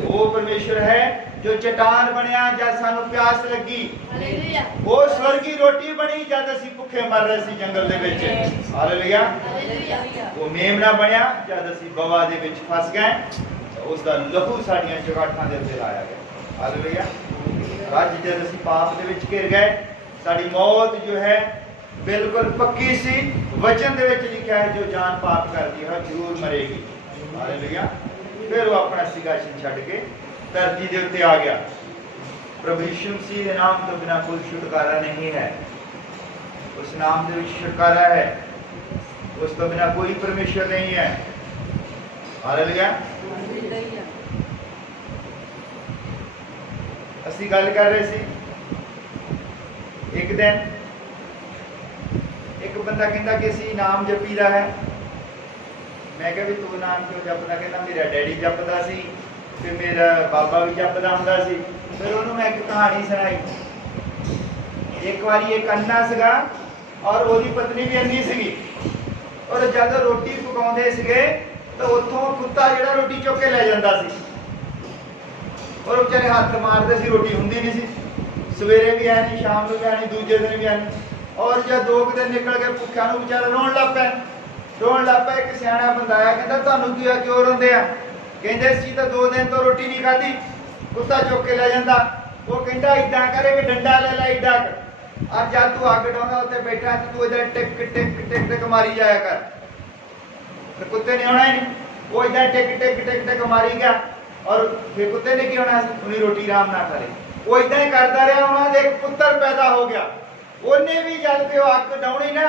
वो परमेश्वर है जो चट्टान बनया जब सानू प्यास लगी, वो स्वर्गी रोटी बनी जब असीं भुखे मर रहे सी जंगल दे विच। हालेलुया। वो मेमना बनया जब असीं बवा दे विच फस गए, उसका लहू साडियां चगाठां दे उत्ते लाया गया। हालेलुया। अज जब असीं पाप दे विच घिर गए, साडी मौत जो है बिल्कुल पक्की सी। वचन दे विच लिखा है जो जान पाप करती है जरूर मरेगी। हालेलुया। फिर वो अपना सिंहासन छड्ड के धरती दे उत्ते आ गया। प्रभु यीशु मसीह के नाम तो बिना कोई छुटकारा नहीं है। उस नाम दे विच छुटकारा है, उस तो बिना कोई परमेश्वर नहीं है। हालेलुया। असीं गल कर रहे सी, एक दिन एक बंदा कहता कि असीं नाम जपीदा है। मैं कहा भी तू नाम क्यों जपदा? कहता मेरा डैडी जपदा सी ते मेरा बाबा भी जपदा हुंदा सी। फिर उन्होंने मैं एक कहानी सुनाई। एक बारी एक अन्ना सीगा और ओदी पत्नी भी अन्नी सीगी, और जब रोटी पकाउंदे सीगे तो उत्थों कुत्ता जिहड़ा रोटी चुक के ले जांदा सी, और बेचारे हत्थ मारदे सी, रोटी हुंदी नहीं सी। सवेरे भी है नहीं, शाम को भी है नहीं, दूजे दिन भी है नहीं। और जब 2 दिन निकल गए, भुखिया नूं बेचारा रोण लग पिया। एक सियाणा बंदा आया, कहता तुहानूं की क्यों रोंदे आ? कहंदे सी तो 2 दिन तो रोटी नहीं खाधी, कुत्ता चुक के ले जांदा। वो कहंदा इदां करे कि डंडा ले लै इड्डा कर, और जब तू अग डाउंदा उत्ते बैठा तो तू इधर टिक टिक टिक टिक मारी जाया कर। तो कुत्ते ने आना ही नहीं, वो इधर टिक टिक टिक टिक मारी गया। और फिर कुत्ते ने की होना, उन्हें रोटी आराम ना खा ली। वो इदा ही करता रहा, उन्होंने एक पुत्र पैदा हो गया, उन्हें भी जल पे अग डाउनी ना,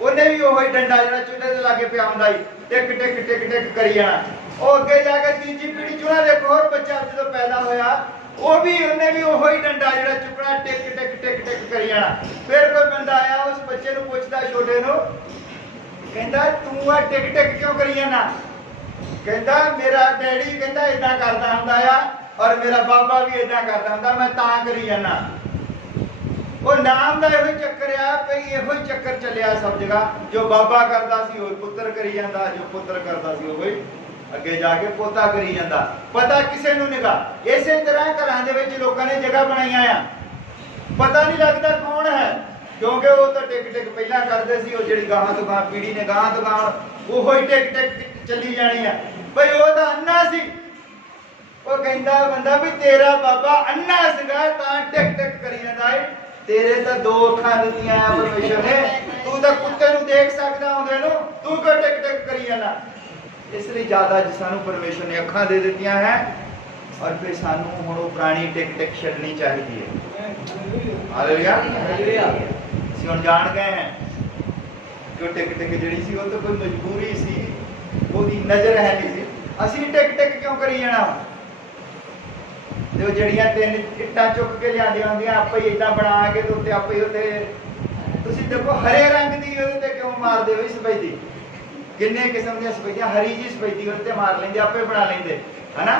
उन्हें भी वही डंडा जो चूल्हे के लागे पे आंदा ही टिक टिक टिक टिक करी जाना। और अगे जाके तीजी पीढ़ी चुना देखो और बच्चा जो पैदा होया वो भी उन्हें भी वही डंडा जो चुकना टिक टिक टिक टिक करी जाना। फिर कोई बंदा आया उस बच्चे को पूछता छोटे नो, कहता तू आ टिक टिक क्यों करी जाना? कहता मेरा डैडी कहता इदा करता हुंदा आ और मेरा बाबा भी इदा करता हुंदा, मैं ता करी जाना। वो नाम का यही चक्कर आ भाई, यही चक्कर चलिया सब जगह। जो बाबा करता सी वो पुत्र करी जाता, जो पुत्र करता सी वो अगे जाके पोता करी जाता। पता किसी नूं निगा। इसे तरह घरां दे विच लोकां ने जगह बनाईयां आ, पता नहीं लगता कौन है, क्योंकि वो तो टिक टिक पहला करते सी, वो जिहड़ी गाहां तो गाहां पीढ़ी ने गाहां तो गाहां वो ही टिक टिक चली जानी है। भाई वो तो अन्ना सी, वो कहंदा बंदा भी तेरा बाबा अन्ना सीगा तां टिक टिक करी जांदा है। तेरे तो दो अखां दित्तियां परमेश्वर ने, तू तो कुत्ते नूं देख सकदा आउंदे नूं, तू क्यों टिक टिक करी जाना? इसलिए ज्यादा सानू परमेश्वर ने अखां दे दित्तियां है और फिर सानू हुण वो पुरानी टिक टिक छड्डनी चाहिए। हालेलुया। ਅਸੀਂ ਹੁਣ ਜਾਣ गए हैं कि टिक टिक जिहड़ी सी वो तो कोई मजबूरी सी, ਉਹਦੀ नजर है नहीं सी। ਅਸੀਂ टिक टिक क्यों करी जाना? जो जड़ियां तीन इट्टां चुक के लियांदियां होंदियां आपे ही इदां बना के ते उत्ते आपे ही उत्ते तुसीं देखो हरे रंग दी ਉਹਦੇ ਤੇ क्यों मारदे हो सफेदी? किन्ने किस्म दी सफेदियां, हरी जी सफेदी उत्ते मार लेंदे, आपे बना लेंदे है ना।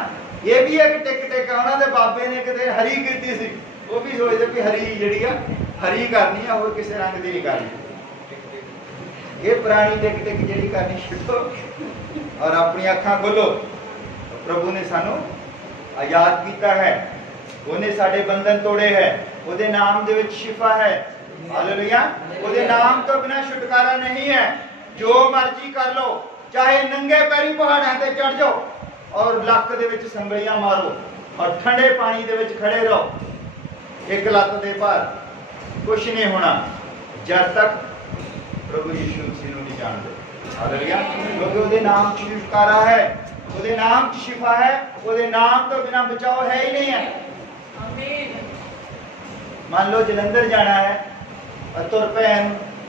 ये भी एक टिक टिक उन्हां दे बाबे ने किते हरी कीती सी, वो भी सोचदे कि हरी जिहड़ी आ हरी करनी है, और किसी रंग दी नहीं करनी। ये पुरानी टिक टिक जिहड़ी करनी छड्डो और अपनी अखां खोलो। प्रभु ने सानू आजाद किया है, उन्हें साडे बंधन तोड़े है, उहदे नाम दे विच शिफा है। हालेलुया। उहदे नाम तो बिना छुटकारा नहीं है। जो मर्जी कर लो, चाहे नंगे पैरी पहाड़ां ते चढ़ जाओ और लक दे विच संगलियां मारो और ठंडे पानी दे विच खड़े रहो, एक लत दे भार कुछ नहीं होना जब तक प्रभु यीशु मसीह नूं नहीं जानते। हालेलुया। क्योंकि उहदे नाम च छुटकारा है, उहदे नाम च शिफा है, उहदे नाम तो बिना बचाव है ही नहीं है। आमीन। मान लो जलंधर जाना है और तुर पे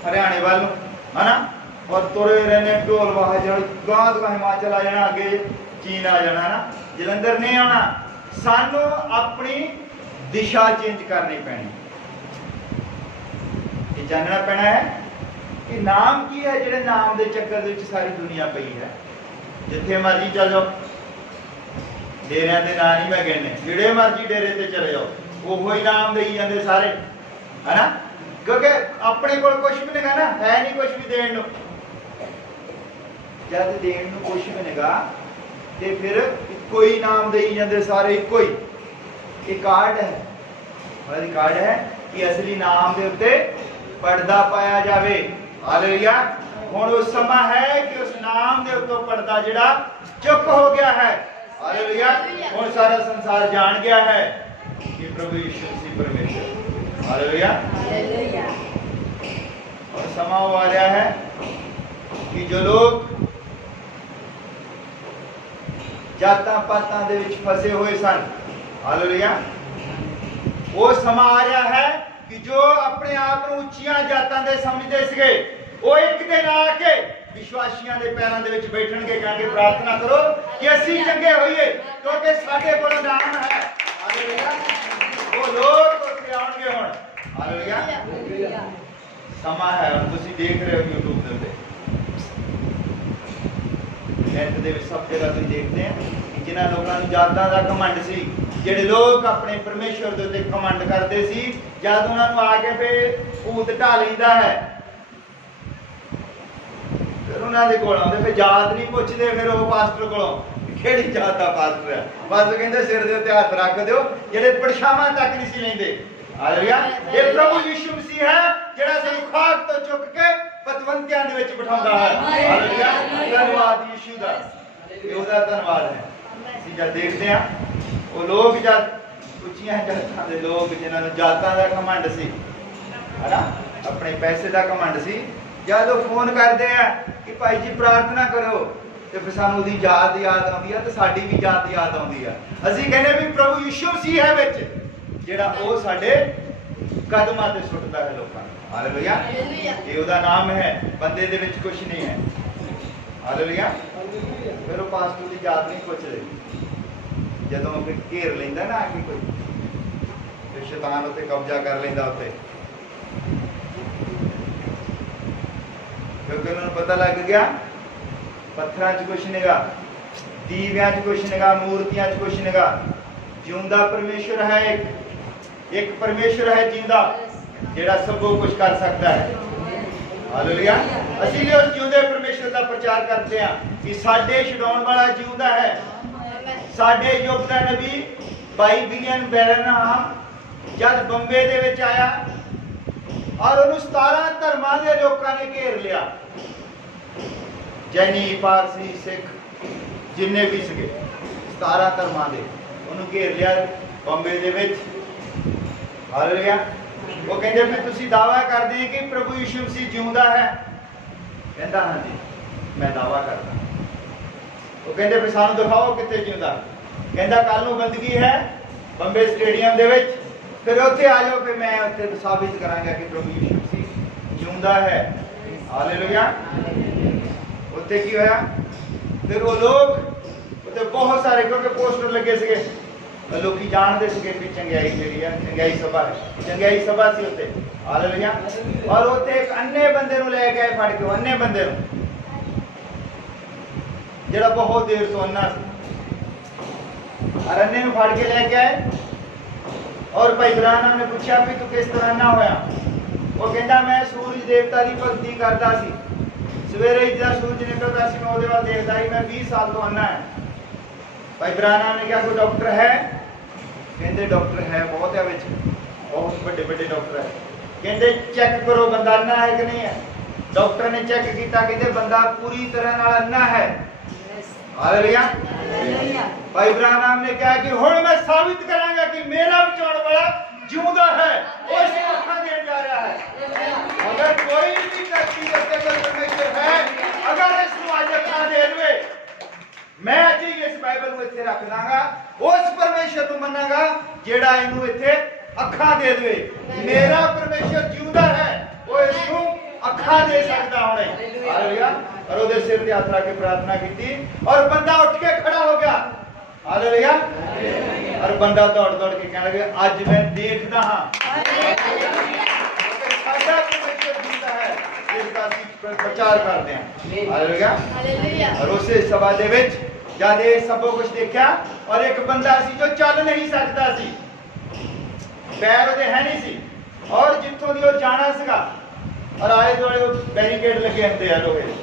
हरियाणे वाल है ना, और तुरे रहने ढोल वाह गांह तो हिमाचल आ जाना, अगे चीन आ जाना ना, जलंधर नहीं आना। सानू अपनी दिशा चेंज करनी पैनी, ये जानना पैना है कि नाम की है, जिहड़े नाम के चक्कर दे विच सारी दुनिया पई है। जिथे मर्जी चल जाओ, डेरिया के नाम नहीं मैं कहने, जिहड़े मर्जी डेरे ते चले जाओ वो ही नाम देई जांदे सारे है ना, क्योंकि अपने को कुछ भी नहीं ना है, नहीं कुछ भी देण नूं। जब देण नूं कुछ भी नहींगा ते फिर इक्को ही नाम देई जांदे सारे, इक्को ही। एक कार्ड है, मतलब कार्ड है कि असली नाम दे उत्ते पर्दा पाया जावे। हालेलुया। हुण उस समा है कि उस नाम दे उत्तों पर्दा जिहड़ा चुक हो गया है। हालेलुया। हुण सारा संसार जान गया है कि प्रभु यीशु मसीह परमेश्वर। हालेलुया। और समा वो आ रहा है कि जो लोग जातां पातां दे विच फसे हुए सन, हालेलुया, वो समा आ रहा है कि जो अपने आप को उच्चियां जातां दे समझदे सीगे वो एक दिन आके विश्वासियों के पैरों के विच बैठणगे, कहेंगे प्रार्थना करो कि असीं चंगे होइए क्योंकि साडे कोल नाम है। हालेलुया। वो लोग उत्ते आउणगे हुण। हालेलुया। समा है, तुसीं देख रहे हो यूट्यूब दे उत्ते, नेट दे विच सब जगह तुसीं देखते हैं कि जिन्हां लोकां नूं जातां दा घमंड सी, ਜਿਹੜੇ लोग अपने परमेश्वर ਦੇ ਉੱਤੇ ਕਮੰਡ ਕਰਦੇ ਸੀ, ਜਦ ਉਹਨਾਂ ਨੂੰ ਆ ਕੇ ਫੇ ਭੂਤ ਢਾ ਲੈਂਦਾ ਹੈ, ਫਿਰ ਉਹਨਾਂ ਦੇ ਕੋਲ ਆਉਂਦੇ, ਫਿਰ ਜਾਤ ਨਹੀਂ ਪੁੱਛਦੇ ਫਿਰ ਉਹ ਪਾਸਟਰ ਕੋਲੋਂ ਕਿਹੜੀ ਜਾਤ ਦਾ ਪਾਸਟਰ ਹੈ, ਬਸ ਕਹਿੰਦੇ ਸਿਰ ਦੇ ਉੱਤੇ ਹੱਥ ਰੱਖ ਦਿਓ, ਜਿਹੜੇ ਪਰਛਾਵਾਂ ਤੱਕ ਨਹੀਂ ਸੀ ਲੈਂਦੇ। ਹਾਲੇਲੂਇਆ। ਇਹ ਪ੍ਰਭੂ ਯੀਸ਼ੂ ਮਸੀਹ ਹੈ ਜਿਹੜਾ ਸਾਨੂੰ ਖਾਕ ਤੋਂ ਚੁੱਕ ਕੇ ਪਤਵੰਤਿਆਂ ਦੇ ਵਿੱਚ ਬਿਠਾਉਂਦਾ ਹੈ। ਹਾਲੇਲੂਇਆ। ਧੰਨਵਾਦ ਯੀਸ਼ੂ ਦਾ, ਇਹ ਉਹਦਾ ਧੰਨਵਾਦ ਹੈ। ਅਸੀਂ ਜਦ ਦੇਖਦੇ ਹਾਂ ਉਹ ਲੋਕ जब उच्चियां जातां दे लोग जिन्हां नूं जातां दा घमंड सी, है ना, अपने पैसे दा घमंड सी, जब वो फोन करते हैं कि भाई जी प्रार्थना करो, ਤੇ ਫਿਰ ਸਾਨੂੰ ਉਹਦੀ ਯਾਦ ਆਉਂਦੀ ਆ ਤੇ ਸਾਡੀ ਵੀ ਯਾਦ ਆਉਂਦੀ ਆ। ਅਸੀਂ ਕਹਿੰਦੇ ਵੀ ਪ੍ਰਭੂ ਯਿਸੂ ਮਸੀਹ ਹੈ ਵਿੱਚ, ਜਿਹੜਾ ਉਹ ਸਾਡੇ ਕਦਮਾਂ ਤੇ ਸੁੱਟਦਾ ਹੈ ਲੋਕਾਂ ਨੂੰ। ਹਾਲੇਲੂਇਆ। ਇਹ ਉਹਦਾ ਨਾਮ ਹੈ, ਬੰਦੇ ਦੇ ਵਿੱਚ ਕੁਝ ਨਹੀਂ ਹੈ। ਹਾਲੇਲੂਇਆ। ਫਿਰ ਉਹ ਪਾਸਟਰ ਦੀ ਯਾਦ ਨਹੀਂ ਪੁੱਛਦੇ, ਜਦੋਂ ਫਿਰ ਘੇਰ ਲੈਂਦਾ ਨਾ ਕਿ ਕੋਈ, ਫਿਰ ਸ਼ੈਤਾਨ ਉੱਤੇ ਕਬਜ਼ਾ ਕਰ ਲੈਂਦਾ ਉੱਤੇ, ਕਿਉਂਕਿ ਉਹਨਾਂ ਨੂੰ ਪਤਾ ਲੱਗ ਗਿਆ ਪੱਥਰਾਂ 'ਚ ਕੁਛ ਨਹੀਂਗਾ, ਦੀਵਿਆਂ 'ਚ ਕੁਛ ਨਹੀਂਗਾ, ਮੂਰਤੀਆਂ 'ਚ ਕੁਛ ਨਹੀਂਗਾ। ਜਿਉਂਦਾ ਪਰਮੇਸ਼ਰ ਹੈ, ਇੱਕ ਪਰਮੇਸ਼ਰ ਹੈ ਜਿੰਦਾ, ਜਿਹੜਾ ਸਭ ਕੁਝ ਕਰ ਸਕਦਾ ਹੈ। ਹਾਲੇਲੂਇਆ। ਅਸੀਂ ਵੀ ਉਸ ਜਿਉਂਦੇ ਪਰਮੇਸ਼ਰ ਦਾ ਪ੍ਰਚਾਰ ਕਰਦੇ ਹਾਂ ਕਿ ਸਾਡੇ ਛਡਾਉਣ ਵਾਲਾ ਜਿਉਂਦਾ ਹੈ। ਸਾਡੇ ਯੁੱਗ ਦਾ ਨਬੀ ਭਾਈ ਵਿਲੀਅਮ ਬੈਰਨਹਾਮ ਜਦ ਬੰਬੇ ਦੇ ਵਿੱਚ ਆਇਆ ਔਰ ਉਹਨੂੰ 17 ਧਰਮਾਂ ਦੇ ਲੋਕਾਂ ਨੇ ਘੇਰ ਲਿਆ, ਜੈਨੀ, ਪਾਰਸੀ, ਸਿੱਖ, ਜਿੰਨੇ ਵੀ ਸੀਗੇ 17 ਧਰਮਾਂ ਦੇ, ਉਹਨੂੰ ਘੇਰ ਲਿਆ ਬੰਬੇ ਦੇ ਵਿੱਚ। ਹਾਲੇਲੂਇਆ। ਉਹ ਕਹਿੰਦੇ ਵੀ ਤੁਸੀਂ ਦਾਅਵਾ ਕਰਦੇ ਕਿ ਪ੍ਰਭੂ ਯਿਸੂ ਮਸੀਹ ਜਿਉਂਦਾ ਹੈ? ਕਹਿੰਦਾ ਹਾਂਜੀ ਮੈਂ ਦਾਅਵਾ ਕਰਦਾ। ਉਹ ਕਹਿੰਦੇ ਵੀ ਸਾਨੂੰ ਦਿਖਾਓ ਕਿੱਥੇ ਜਿਉਂਦਾ। ਕਹਿੰਦਾ ਕੱਲ ਨੂੰ ਬੰਦਗੀ ਹੈ ਬੰਬੇ ਸਟੇਡੀਅਮ ਦੇ ਵਿੱਚ, ਫਿਰ ਉੱਥੇ ਆ ਜਾਓ, ਫਿਰ ਮੈਂ ਉੱਥੇ ਸਾਬਿਤ ਕਰਾਂਗਾ ਕਿ ਪ੍ਰਭੂ ਯਿਸੂ ਮਸੀਹ ਜਿਉਂਦਾ ਹੈ। ਹਾਲੇਲੂਇਆ। ਉੱਥੇ ਕੀ ਹੋਇਆ? ਫਿਰ ਉਹ ਲੋਕ ਉੱਥੇ ਬਹੁਤ ਸਾਰੇ, ਕਿਉਂਕਿ ਪੋਸਟਰ ਲੱਗੇ ਸੀਗੇ, ਲੋਕੀ ਜਾਣਦੇ ਸੀਗੇ ਕਿ ਚੰਗਿਆਈ ਜਿਹੜੀ ਹੈ, ਚੰਗਿਆਈ ਸਭਾ ਹੈ, ਚੰਗਿਆਈ ਸਭਾ ਸੀ ਉੱਥੇ। ਹਾਲੇਲੂਇਆ। ਔਰ ਉੱਥੇ ਇੱਕ ਅੰਨੇ ਬੰਦੇ ਨੂੰ ਲੈ ਕੇ ਆਏ ਫੜ ਕੇ, ਅੰਨੇ ਬੰਦੇ ਨੂੰ, ਜਿਹੜਾ ਬਹੁਤ ਦੇਰ ਤੋਂ ਅੰਨਾ ਸੀ। ਅੰਨੇ ਨੂੰ ਫੜ ਕੇ ਲੈ ਕੇ ਆਏ ਔਰ ਭਾਈ ਬਰਾਨਾ ਨੇ ਪੁੱਛਿਆ ਵੀ ਤੂੰ ਕਿਸ ਤਰ੍ਹਾਂ ਅੰਨਾ ਹੋਇਆ? ਉਹ ਕਹਿੰਦਾ ਮੈਂ ਸੂਰਜ ਦੇਵਤਾ ਦੀ ਭਗਤੀ ਕਰਦਾ ਸੀ, ਸਵੇਰੇ ਜਦੋਂ ਸੂਰਜ ਨਿਕਲਦਾ ਸੀ ਮੈਂ ਉਹਦੇ ਵੱਲ ਦੇਖਦਾ ਸੀ, ਮੈਂ 20 ਸਾਲ ਤੋਂ ਅੰਨਾ ਹੈ। ਭਾਈ ਬਰਾਨਾ ਨੇ ਕਿਹਾ ਕੋਈ ਡਾਕਟਰ ਹੈ? ਕਹਿੰਦੇ ਡਾਕਟਰ ਹੈ, ਬਹੁਤ ਹੈ ਵਿੱਚ, ਬਹੁਤ ਵੱਡੇ ਵੱਡੇ ਡਾਕਟਰ ਹੈ। ਕਹਿੰਦੇ ਚੈੱਕ ਕਰੋ ਬੰਦਾ ਅੰਨਾ ਹੈ ਕਿ ਨਹੀਂ ਹੈ। ਡਾਕਟਰ ਨੇ ਚੈੱਕ ਕੀਤਾ, ਕਹਿੰਦੇ ਬੰਦਾ ਪੂਰੀ ਤਰ੍ਹਾਂ ਨਾਲ ਅੰਨਾ ਹੈ। ਹਾਲੇਲੂਇਆ। ਭਾਈ ਬਰਾਨਾਮ ਨੇ ਕਿਹਾ ਕਿ ਹੁਣ ਮੈਂ ਸਾਬਿਤ ਕਰਾਂਗਾ ਕਿ ਮੇਰਾ ਬਚਾਉਣ ਵਾਲਾ ਜਿਉਂਦਾ ਹੈ, ਉਹ ਇਸ ਨੂੰ ਅੱਖਾਂ ਦੇਣ ਜਾ ਰਿਹਾ ਹੈ। ਅਗਰ ਕੋਈ ਵੀ ਧਰਤੀ ਉੱਤੇ ਪਰਮੇਸ਼ਰ ਹੈ, ਅਗਰ ਇਸ ਨੂੰ ਅੱਜ ਅੱਖਾਂ ਦੇ ਦੇਵੇ, ਮੈਂ ਅੱਜ ਹੀ ਇਸ ਬਾਈਬਲ ਨੂੰ ਇੱਥੇ ਰੱਖ ਦਾਂਗਾ, ਉਸ ਪਰਮੇਸ਼ਰ ਨੂੰ ਮੰਨਾਂਗਾ ਜਿਹੜਾ ਇਹਨੂੰ ਇੱਥੇ ਅੱਖਾਂ ਦੇ ਦੇਵੇ। ਮੇਰਾ ਪਰਮੇਸ਼ਰ ਜਿਉਂਦਾ ਹੈ, ਉਹ ਇਸ ਨੂੰ ਅੱਖਾਂ ਦੇ ਸਕਦਾ ਹੁਣੇ। ਹਾਲੇਲੂਇਆ। और ਉਹਦੇ ਸਿਰ ਤੇ ਹੱਥ ਰੱਖ ਕੇ ਪ੍ਰਾਰਥਨਾ ਕੀਤੀ ਔਰ ਬੰਦਾ ਉੱਠ ਕੇ ਖੜਾ ਹੋ ਗਿਆ। ਹਾਲੇਲੂਇਆ। ਔਰ ਬੰਦਾ ਦੌੜ ਦੌੜ ਕੇ ਕਹਿਣ ਲੱਗਾ ਅੱਜ ਮੈਂ ਦੇਖਦਾ ਹਾਂ ਸਾਡਾ ਪਰਮੇਸ਼ਰ ਜਿੰਦਾ ਹੈ, ਜਿਸ ਦਾ ਅਸੀਂ ਪ੍ਰਚਾਰ ਕਰਦੇ ਹਾਂ। ਹਾਲੇਲੂਇਆ। ਔਰ ਉਸੇ ਸਭਾ ਦੇ ਵਿੱਚ ਜਦ ਇਹ ਸਭ ਕੁਝ ਦੇਖਿਆ ਔਰ ਇੱਕ ਬੰਦਾ ਸੀ ਜੋ ਚੱਲ ਨਹੀਂ ਸਕਦਾ ਸੀ, ਪੈਰ ਉਹਦੇ ਹੈ ਨਹੀਂ ਸੀ, ਔਰ ਜਿੱਥੋਂ ਦੀ ਉਹ ਜਾਣਾ ਸੀਗਾ ਔਰ ਆਲੇ ਦੁਆਲੇ ਬੈਰੀਕੇਡ ਲੱਗੇ ਹੁੰਦੇ ਆ ਲੋਹੇ ਦੇ,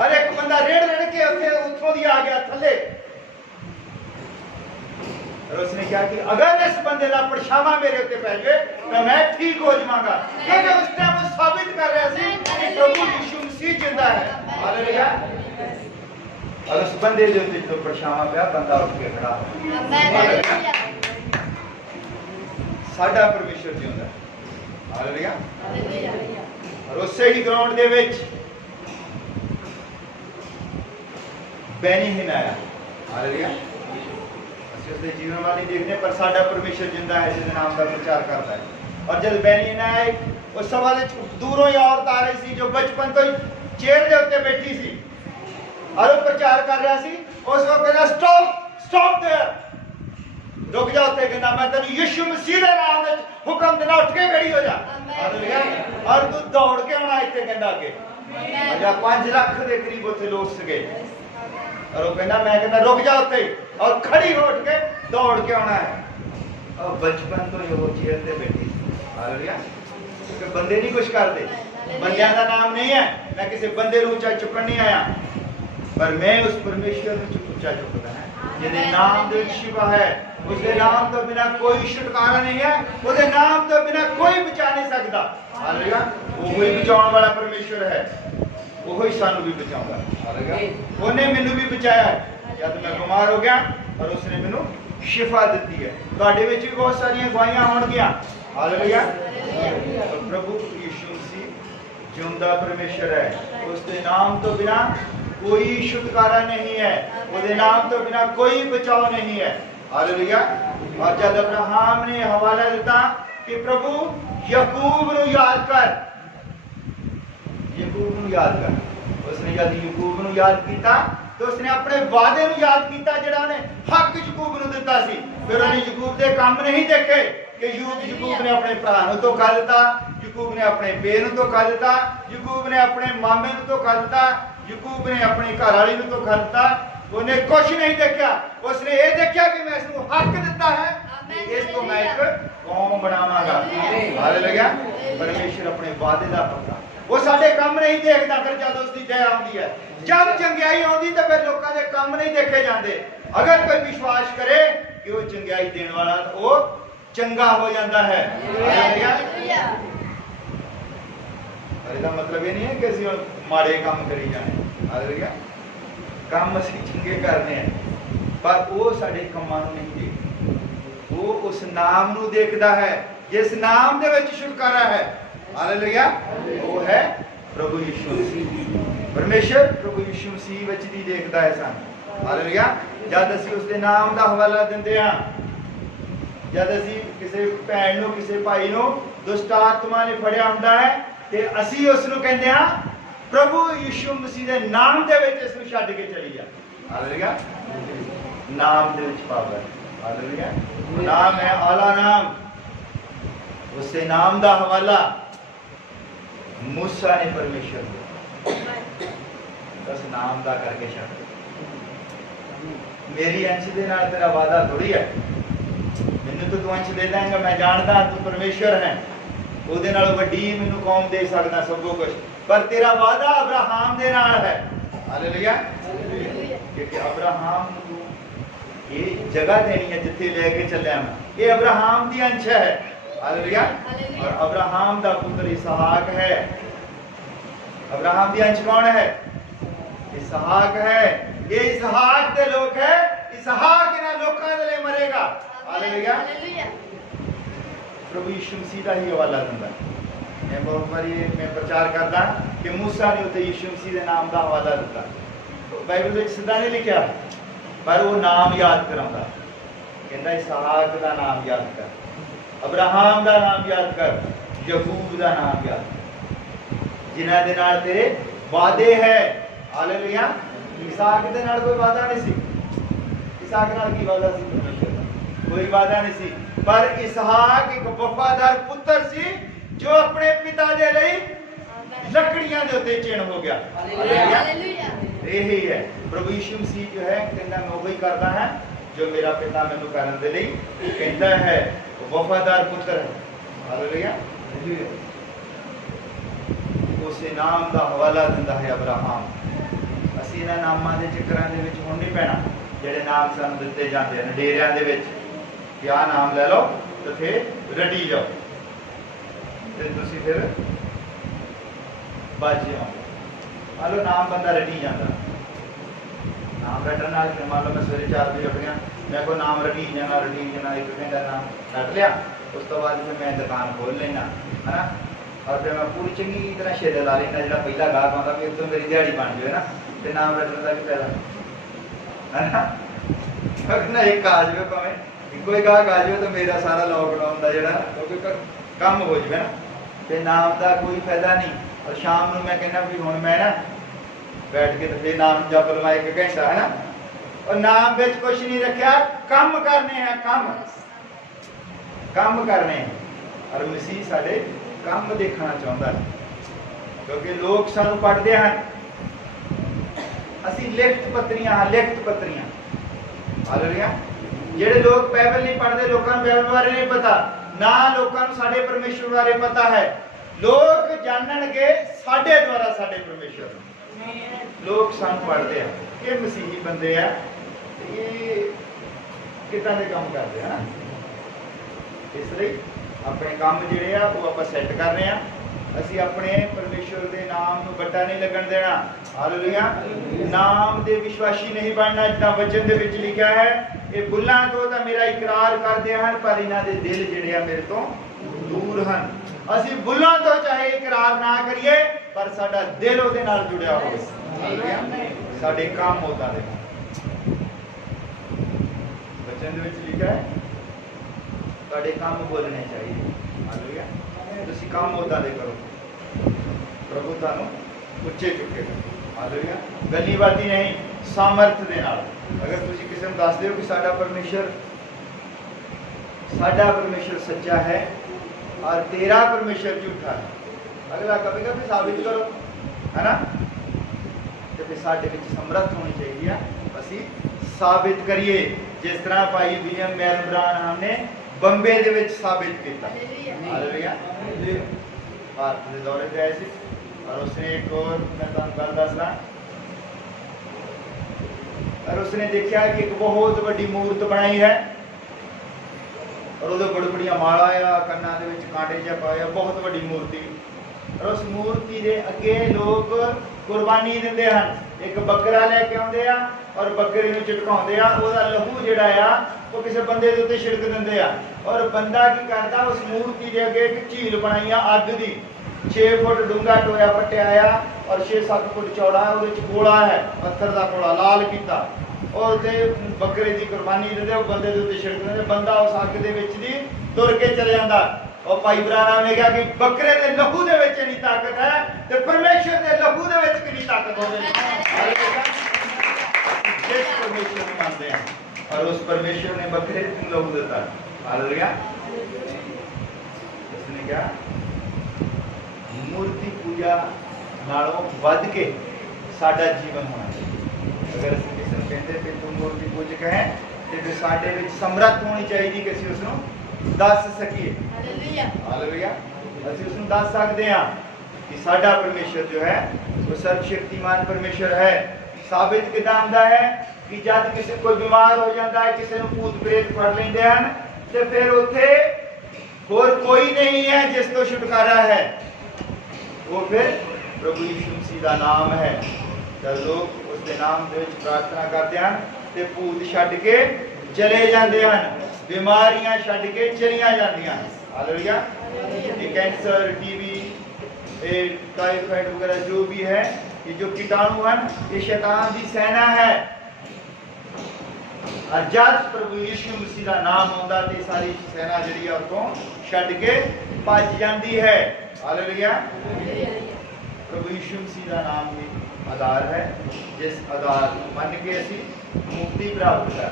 ਔਰ ਇੱਕ ਬੰਦਾ ਰੇੜ ਕੇ ਉੱਥੋਂ ਦੀ ਆ ਗਿਆ ਥੱਲੇ। और उसने क्या कि अगर इस बंदे का परछावा मेरे उत्ते पै जाए तो मैं ठीक हो जावांगा, क्योंकि उस टाइम वो साबित कर रहा था कि प्रभु यीशु मसीह जिंदा है। हालेलुया। और उस बंदे के उत्ते जो परछावा पिया, बंदा उठ के खड़ा हो गया। साडा परमेश्वर जिंदा है। हालेलुया। और उससे ही ग्राउंड दे विच बेनीहिन आया। हालेलुया। उसके जीवन वाली देखने पर साडा परमेश्वर जिंदा है, जिसके नाम का प्रचार करता है। और जब बेनीहिन आया, उस सवाल दूरों ही औरत आ रही थी जो बचपन तो चेयर के उत्ते बैठी सी और वो प्रचार कर रहा सी। उसको कहना स्टॉप स्टॉप देयर, रुक जा उत्ते, कहना मैं तेन यीशु मसीह के नाम में हुक्म देना, उठ के खड़ी हो जा। हालेलुया। और तू दौड़ के आना इत्ते, कहना के 5 लाख के करीब उत्ते लोग सके। और वो कहना मैं कहना रुक जा उत्ते, और खड़ी हो उठ के दौड़ के आना है। और बचपन तो ये वो चेयर पे बैठी। हालेलुया। क्योंकि बंदे नहीं कुछ करते, बंदियां का नाम नहीं है, मैं किसी बंदे को ऊंचा चुकन नहीं आया, पर मैं उस परमेश्वर को ऊंचा चुकता है जिसके नाम दे शिवा है। उसके नाम तो बिना कोई छुटकारा नहीं है, उसके नाम तो बिना कोई बचा नहीं सकता। हालेलुया। वो ही बचाने वाला परमेश्वर है, वो ही सानू भी बचाऊंगा। हालेलुया। उन्हें मैनू भी बचाया है जब मैं बीमार हो गया और उसने मैनू शिफा दी है। तुहाडे विच भी बहुत सारी गवाहियां होणगियां। हालेलुया। प्रभु यीशु मसीह जिंदा परमेश्वर है, उसके नाम तो बिना कोई छुटकारा नहीं है, उसके नाम तो बिना कोई बचाव नहीं है। हालेलुया। और जब अब्राहम ने हवाला दिता कि प्रभु याकूब नूं याद कर, याकूब नूं याद कर, उसने जब याकूब नूं याद किया तो उसने अपने वादे नूं याद किया जिहड़ा ने हक याकूब नूं दिता सी। फिर उन्हें याकूब दे काम नहीं देखे कि याकूब ने अपने भरा नूं धोखा दिता, याकूब ने अपने पे नूं धोखा दिता, याकूब ने अपने मामे नूं धोखा दिता, याकूब ने अपनी घरवाली नूं धोखा दिता। उन्हें कुछ नहीं देखा, उसने ये देखा कि मैं इसको हक दिता है, इसको मैं एक कौम बनावांगा। हालेलुया। परमेश्वर अपने वादे दा पक्का, वो साडे काम नहीं देखदा। फिर जब उसकी दया आउंदी है, जब चंगियाई आउंदी तो फिर लोकां दे काम नहीं देखे जाते। अगर कोई विश्वास करे कि वो चंगियाई देने वाला तो वो चंगा हो जाता है। हालेलुया। इसका मतलब ये नहीं है कि असीं माड़े काम करी जाने। हालेलुया। काम असीं चंगे करने हैं, पर वो साडे कामां नूं नहीं देखदा, वो उस नाम नूं देखदा है जिस नाम दे विच छुटकारा है। हालेलुया। वो है प्रभु यीशु मसीह। परमेश्वर प्रभु यीशु मसीह विच दी देखदा है सन। हालेलुया। जद असीं उसके नाम दा हवाला दिंदे हां, जद असीं किसी भैन नूं किसी भाई नूं दुष्ट आत्मा ने फड़िया हुंदा है ते असीं उस नूं कहंदे हां प्रभु यीशु मसीह दे नाम दे विच इस नूं छड्ड के चली जा। हालेलुया। नाम दे विच पावर। हालेलुया। नाम है आला नाम, उससे नाम दा हवाला मूसा ने परमेश्वर को बस नाम दा करके छड्ड। मेरी अंश दे नाल तेरा वादा थोड़ी है, मैनू तो तू अंश दे देंगा, मैं जानता तू परमेश्वर है, ਉਹਦੇ ਨਾਲ ਵੱਡੀ ਮੈਨੂੰ ਕੌਮ ਦੇ ਸਕਦਾ ਸਭ ਕੁਝ, पर तेरा वादा अब्राहम दे नाल है। हालेलुया। क्योंकि अब्राहम को ये जगह देनी है जिथे लेके चलिया मैं, ये अब्राहम दी अंश है। हालेलुया। और अब्राहम दा पुत्र इसहाक है। अब्राहम दी अंश कौन है? इसहाक है। ये इसहाक दे लोग है, इसहाक इन्हां लोकां दे लई मरेगा। हालेलुया। प्रभु यीशु मसीह का ही हवाला दिंदा। मैं बहुत बारी मैं प्रचार करदा कि मूसा ने उत्ते यीशु मसीह के नाम का हवाला दिता। बाइबल में सीधा नहीं लिखा, पर वो नाम याद करांदा, कहंदा इसहाक का नाम याद कर, अब्राहम का नाम याद कर, याकूब का नाम याद कर, जिन्हां दे नाल तेरे वादे है। हालेलुया। इसहाक दे नाल कोई वादा नहीं सी, इसहाक नाल की वादा सी? परमेश्वर दा कोई वादा नहीं सी, पर इसहाक एक वफादार पुत्र सी जो अपने पिता दे लई लकड़ियां दे उत्ते चिन्ह हो गया। हालेलुया। यही है प्रभु यीशु मसीह जो है, कहंदा मैं वही करदा है जो मेरा पिता मैनू करन दे लई कहंदा है, वफादार पुत्र है। हालेलुया। उसे नाम दा हवाला दिंदा है अब्राहम। असीं इन्हां नामां दे चक्करां दे विच हुण नहीं पैना ਜਿਹੜੇ नाम सानू दिते जाते हैं डेरियां दे विच, क्या नाम ले लो तो फिर रटी जाओ ते तुसीं फिर बच जाओ। मान लो नाम बंदा रटी जाता, नाम रटन नाल मान लो मैं सवेरे 4 बजे उठ गया, मैं कोई नाम रटी जाना एक घंटा नाम रट लिया, उस तो बाद फिर मैं दुकान खोल लेना है ना, और फिर मैं पूरी चंगी तरह छेद ला लेना, जो पहला गाहक आਉਂਦਾ कि तो मेरी दिहाड़ी बन जाए ना, तो नाम रटने का भी फायदा है ना। एक आ जाए भावें कोई गाहक आ जाए तो मेरा सारा लॉकडाउन का जोड़ा कम हो जाए ना, तो नाम का कोई फायदा नहीं। और शाम को मैं कहना भी हुण मैं ना बैठ के तो फिर नाम जप लवा 1 घंटा है ना, और नाम बिच कुछ नहीं रखा, कम करने हैं, कम करने हैं। और मसीह साडे कम देखना चाहता है, क्योंकि लोग सानू पढ़ते हैं, असी लिखत पत्रियां। हालेलुया। जेडे लोग बाइबल नहीं पढ़ते, लोगों को बाइबल बारे नहीं पता ना, लोगों को साडे परमेश्वर बारे पता है। लोग जानणगे साडे द्वारा साडे परमेश्वर। लोग सानू पढ़ते हैं, ये मसीही बंदे हैं, ये कितां दे काम करते हैं ना, इसलिए अपने काम जिहड़े आ वो आपां सैट कर रहे हैं। असी अपने परमेश्वर के नाम को बट्टा नहीं लगन देना। हालेलुया। नाम दे विश्वासी नहीं बनना, जितना वचन दे विच लिखा है, ये बुल्लां तो मेरा इकरार करते हैं, पर इन्हां दे दिल जिहड़े आ मेरे तो दूर हैं। ਅਸੀਂ ਬੁੱਲਾਂ ਤੋਂ ਚਾਹੇ ਇਕਰਾਰ ਨਾ ਕਰੀਏ ਪਰ ਸਾਡਾ ਦਿਲ ਉਹਦੇ ਨਾਲ ਜੁੜਿਆ ਹੋਵੇ। ਹਾਲੇਲੂਇਆ। ਸਾਡੇ ਕੰਮ ਉਦਾਂ ਦੇ ਬਚਨ ਦੇ ਵਿੱਚ ਲਿਖਿਆ ਹੈ ਤੁਹਾਡੇ ਕੰਮ ਬੋਲਣੇ ਚਾਹੀਦੇ। ਹਾਲੇਲੂਇਆ। ਤੁਸੀਂ ਕੰਮ ਉਦਾਂ ਦੇ ਕਰੋ ਪ੍ਰਭੂ ਤੁਹਾਨੂੰ ਉੱਚੇ ਚੁੱਕੇਗਾ। ਹਾਲੇਲੂਇਆ। ਗੱਲੀ ਬਾਤੀ ਨਹੀਂ ਸਾਮਰਥ ਦੇ ਨਾਲ। ਅਗਰ ਤੁਸੀਂ ਕਿਸੇ ਨੂੰ ਦੱਸਦੇ ਹੋ ਕਿ ਸਾਡਾ ਪਰਮੇਸ਼ਰ सच्चा है और तेरा परमेश्वर झूठा है, अगला कहेगा फिर साबित करो, है ना। तो फिर साडे विच समर्थ होनी चाहिए, असी साबित करिए जिस तरह भाई विलियम ब्रानहम ने बंबे दे विच साबित किया। हालेलुया। भारत के दौरे पे आए थे और उसने एक और मैं तुहानू गल दसदा और उसने देखा कि एक बहुत बड़ी मूर्त बनाई है और वो बड़ी बड़िया माला आ कन्ना दे विच कांटे जिहा पाया, बहुत बड़ी मूर्ति और उस मूर्ति दे अगे लोग कुर्बानी दिंदे हन। एक बकरा लैके आउंदे आ और बकरे नूं झटकाउंदे आ, ओहदा लहू जिहड़ा आ वो किसी बंदे दे उत्ते छिड़क दिंदे आ और बंदा की करदा उस मूर्ति दे अगे एक झील बनाई आ अग दी, 6 फुट डूंगा टोया पट्टिया आ और 6-7 फुट चौड़ा है, ਉਹਦੇ ਚ गोला है पत्थर का गोला लाल किया और ते बकरे की कुर्बानी दिंदे ਉਹ ਬੰਦੇ ਦੇ ਉੱਤੇ ਛਿੜਕ ਦਿੰਦੇ, ਬੰਦਾ ਉਸ ਅੱਗ ਦੇ ਵਿੱਚ ਦੀ ਤੁਰ ਕੇ ਚਲੇ ਜਾਂਦਾ। ਉਹ ਭਾਈ ਬਰਾਨਾ ਨੇ ਕਿਹਾ ਕਿ ਬੱਕਰੇ ਦੇ ਲਹੂ ਦੇ ਵਿੱਚ ਨਹੀਂ ਤਾਕਤ ਹੈ ਤੇ ਪਰਮੇਸ਼ਰ ਦੇ ਲਹੂ ਦੇ ਵਿੱਚ ਕਿੰਨੀ ਤਾਕਤ ਹੋਵੇ। जिस परमेश्वर को मानते हैं और उस परमेश्वर ने बकरे को लहू देता है। हालेलुया। उसने क्या मूर्ति पूजा नालों वध के साडा जीवन होना चाहिए। अगर ਅਸੀਂ ਕਿਸੇ ਨੂੰ ਕਹਿੰਦੇ ਕਿ ਤੂੰ मूर्ति पूजक है ਤੇ ਫਿਰ ਸਾਡੇ ਵਿੱਚ ਸਮਰੱਥ ਹੋਣੀ ਚਾਹੀਦੀ ਕਿ ਅਸੀਂ ਉਸ ਨੂੰ ਦੱਸ ਸਕੀਏ। ਹਾਲੇਲੂਇਆ। ਹਾਲੇਲੂਇਆ। ਅਸੀਂ ਉਸ ਨੂੰ ਦੱਸ ਸਕਦੇ ਹਾਂ ਕਿ ਸਾਡਾ ਪਰਮੇਸ਼ਰ ਜੋ ਹੈ ਉਹ ਸਰਵਸ਼ਕਤੀਮਾਨ ਪਰਮੇਸ਼ਰ ਹੈ। साबित किदा ਹੁੰਦਾ है कि जब किसी कोई बीमार हो जाता है, किसी ਨੂੰ ਭੂਤ ਪ੍ਰੇਤ ਫੜ ਲੈਂਦੇ ਹਨ ਤੇ ਫਿਰ ਉੱਥੇ ਹੋਰ ਕੋਈ नहीं है जिस ਤੋਂ छुटकारा है, वो फिर प्रभु यीशु मसीह ਦਾ ਨਾਮ है। जब लोग उसके नाम ਦੇ ਵਿੱਚ ਪ੍ਰਾਰਥਨਾ ਕਰਦੇ ਹਨ ਤੇ ਭੂਤ ਛੱਡ ਕੇ ਚਲੇ ਜਾਂਦੇ ਹਨ, ਬਿਮਾਰੀਆਂ ਛੱਡ ਕੇ ਚਲੀਆਂ ਜਾਂਦੀਆਂ ਹਨ। ਹਾਲੇਲੂਇਆ। ये कैंसर, टीबी, टाइफाइड वगैरह जो भी है, ये जो कीटाणु हैं ये शैतान की सेना है। और जब प्रभु यीशु मसीह का नाम आंदा ते सारी सेना जिहड़ी है उतों छड्ड के भज जाती है। हालेलुया। प्रभु यीशु मसीह का नाम भी आधार है, जिस आधार मन के असी मुक्ति प्राप्त कर।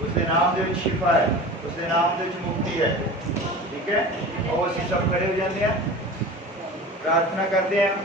उसके नाम दे विच शिफा है, उसके नाम दे विच मुक्ति है। ठीक है। और असी सब खड़े हो जाते हैं, प्रार्थना करते हैं।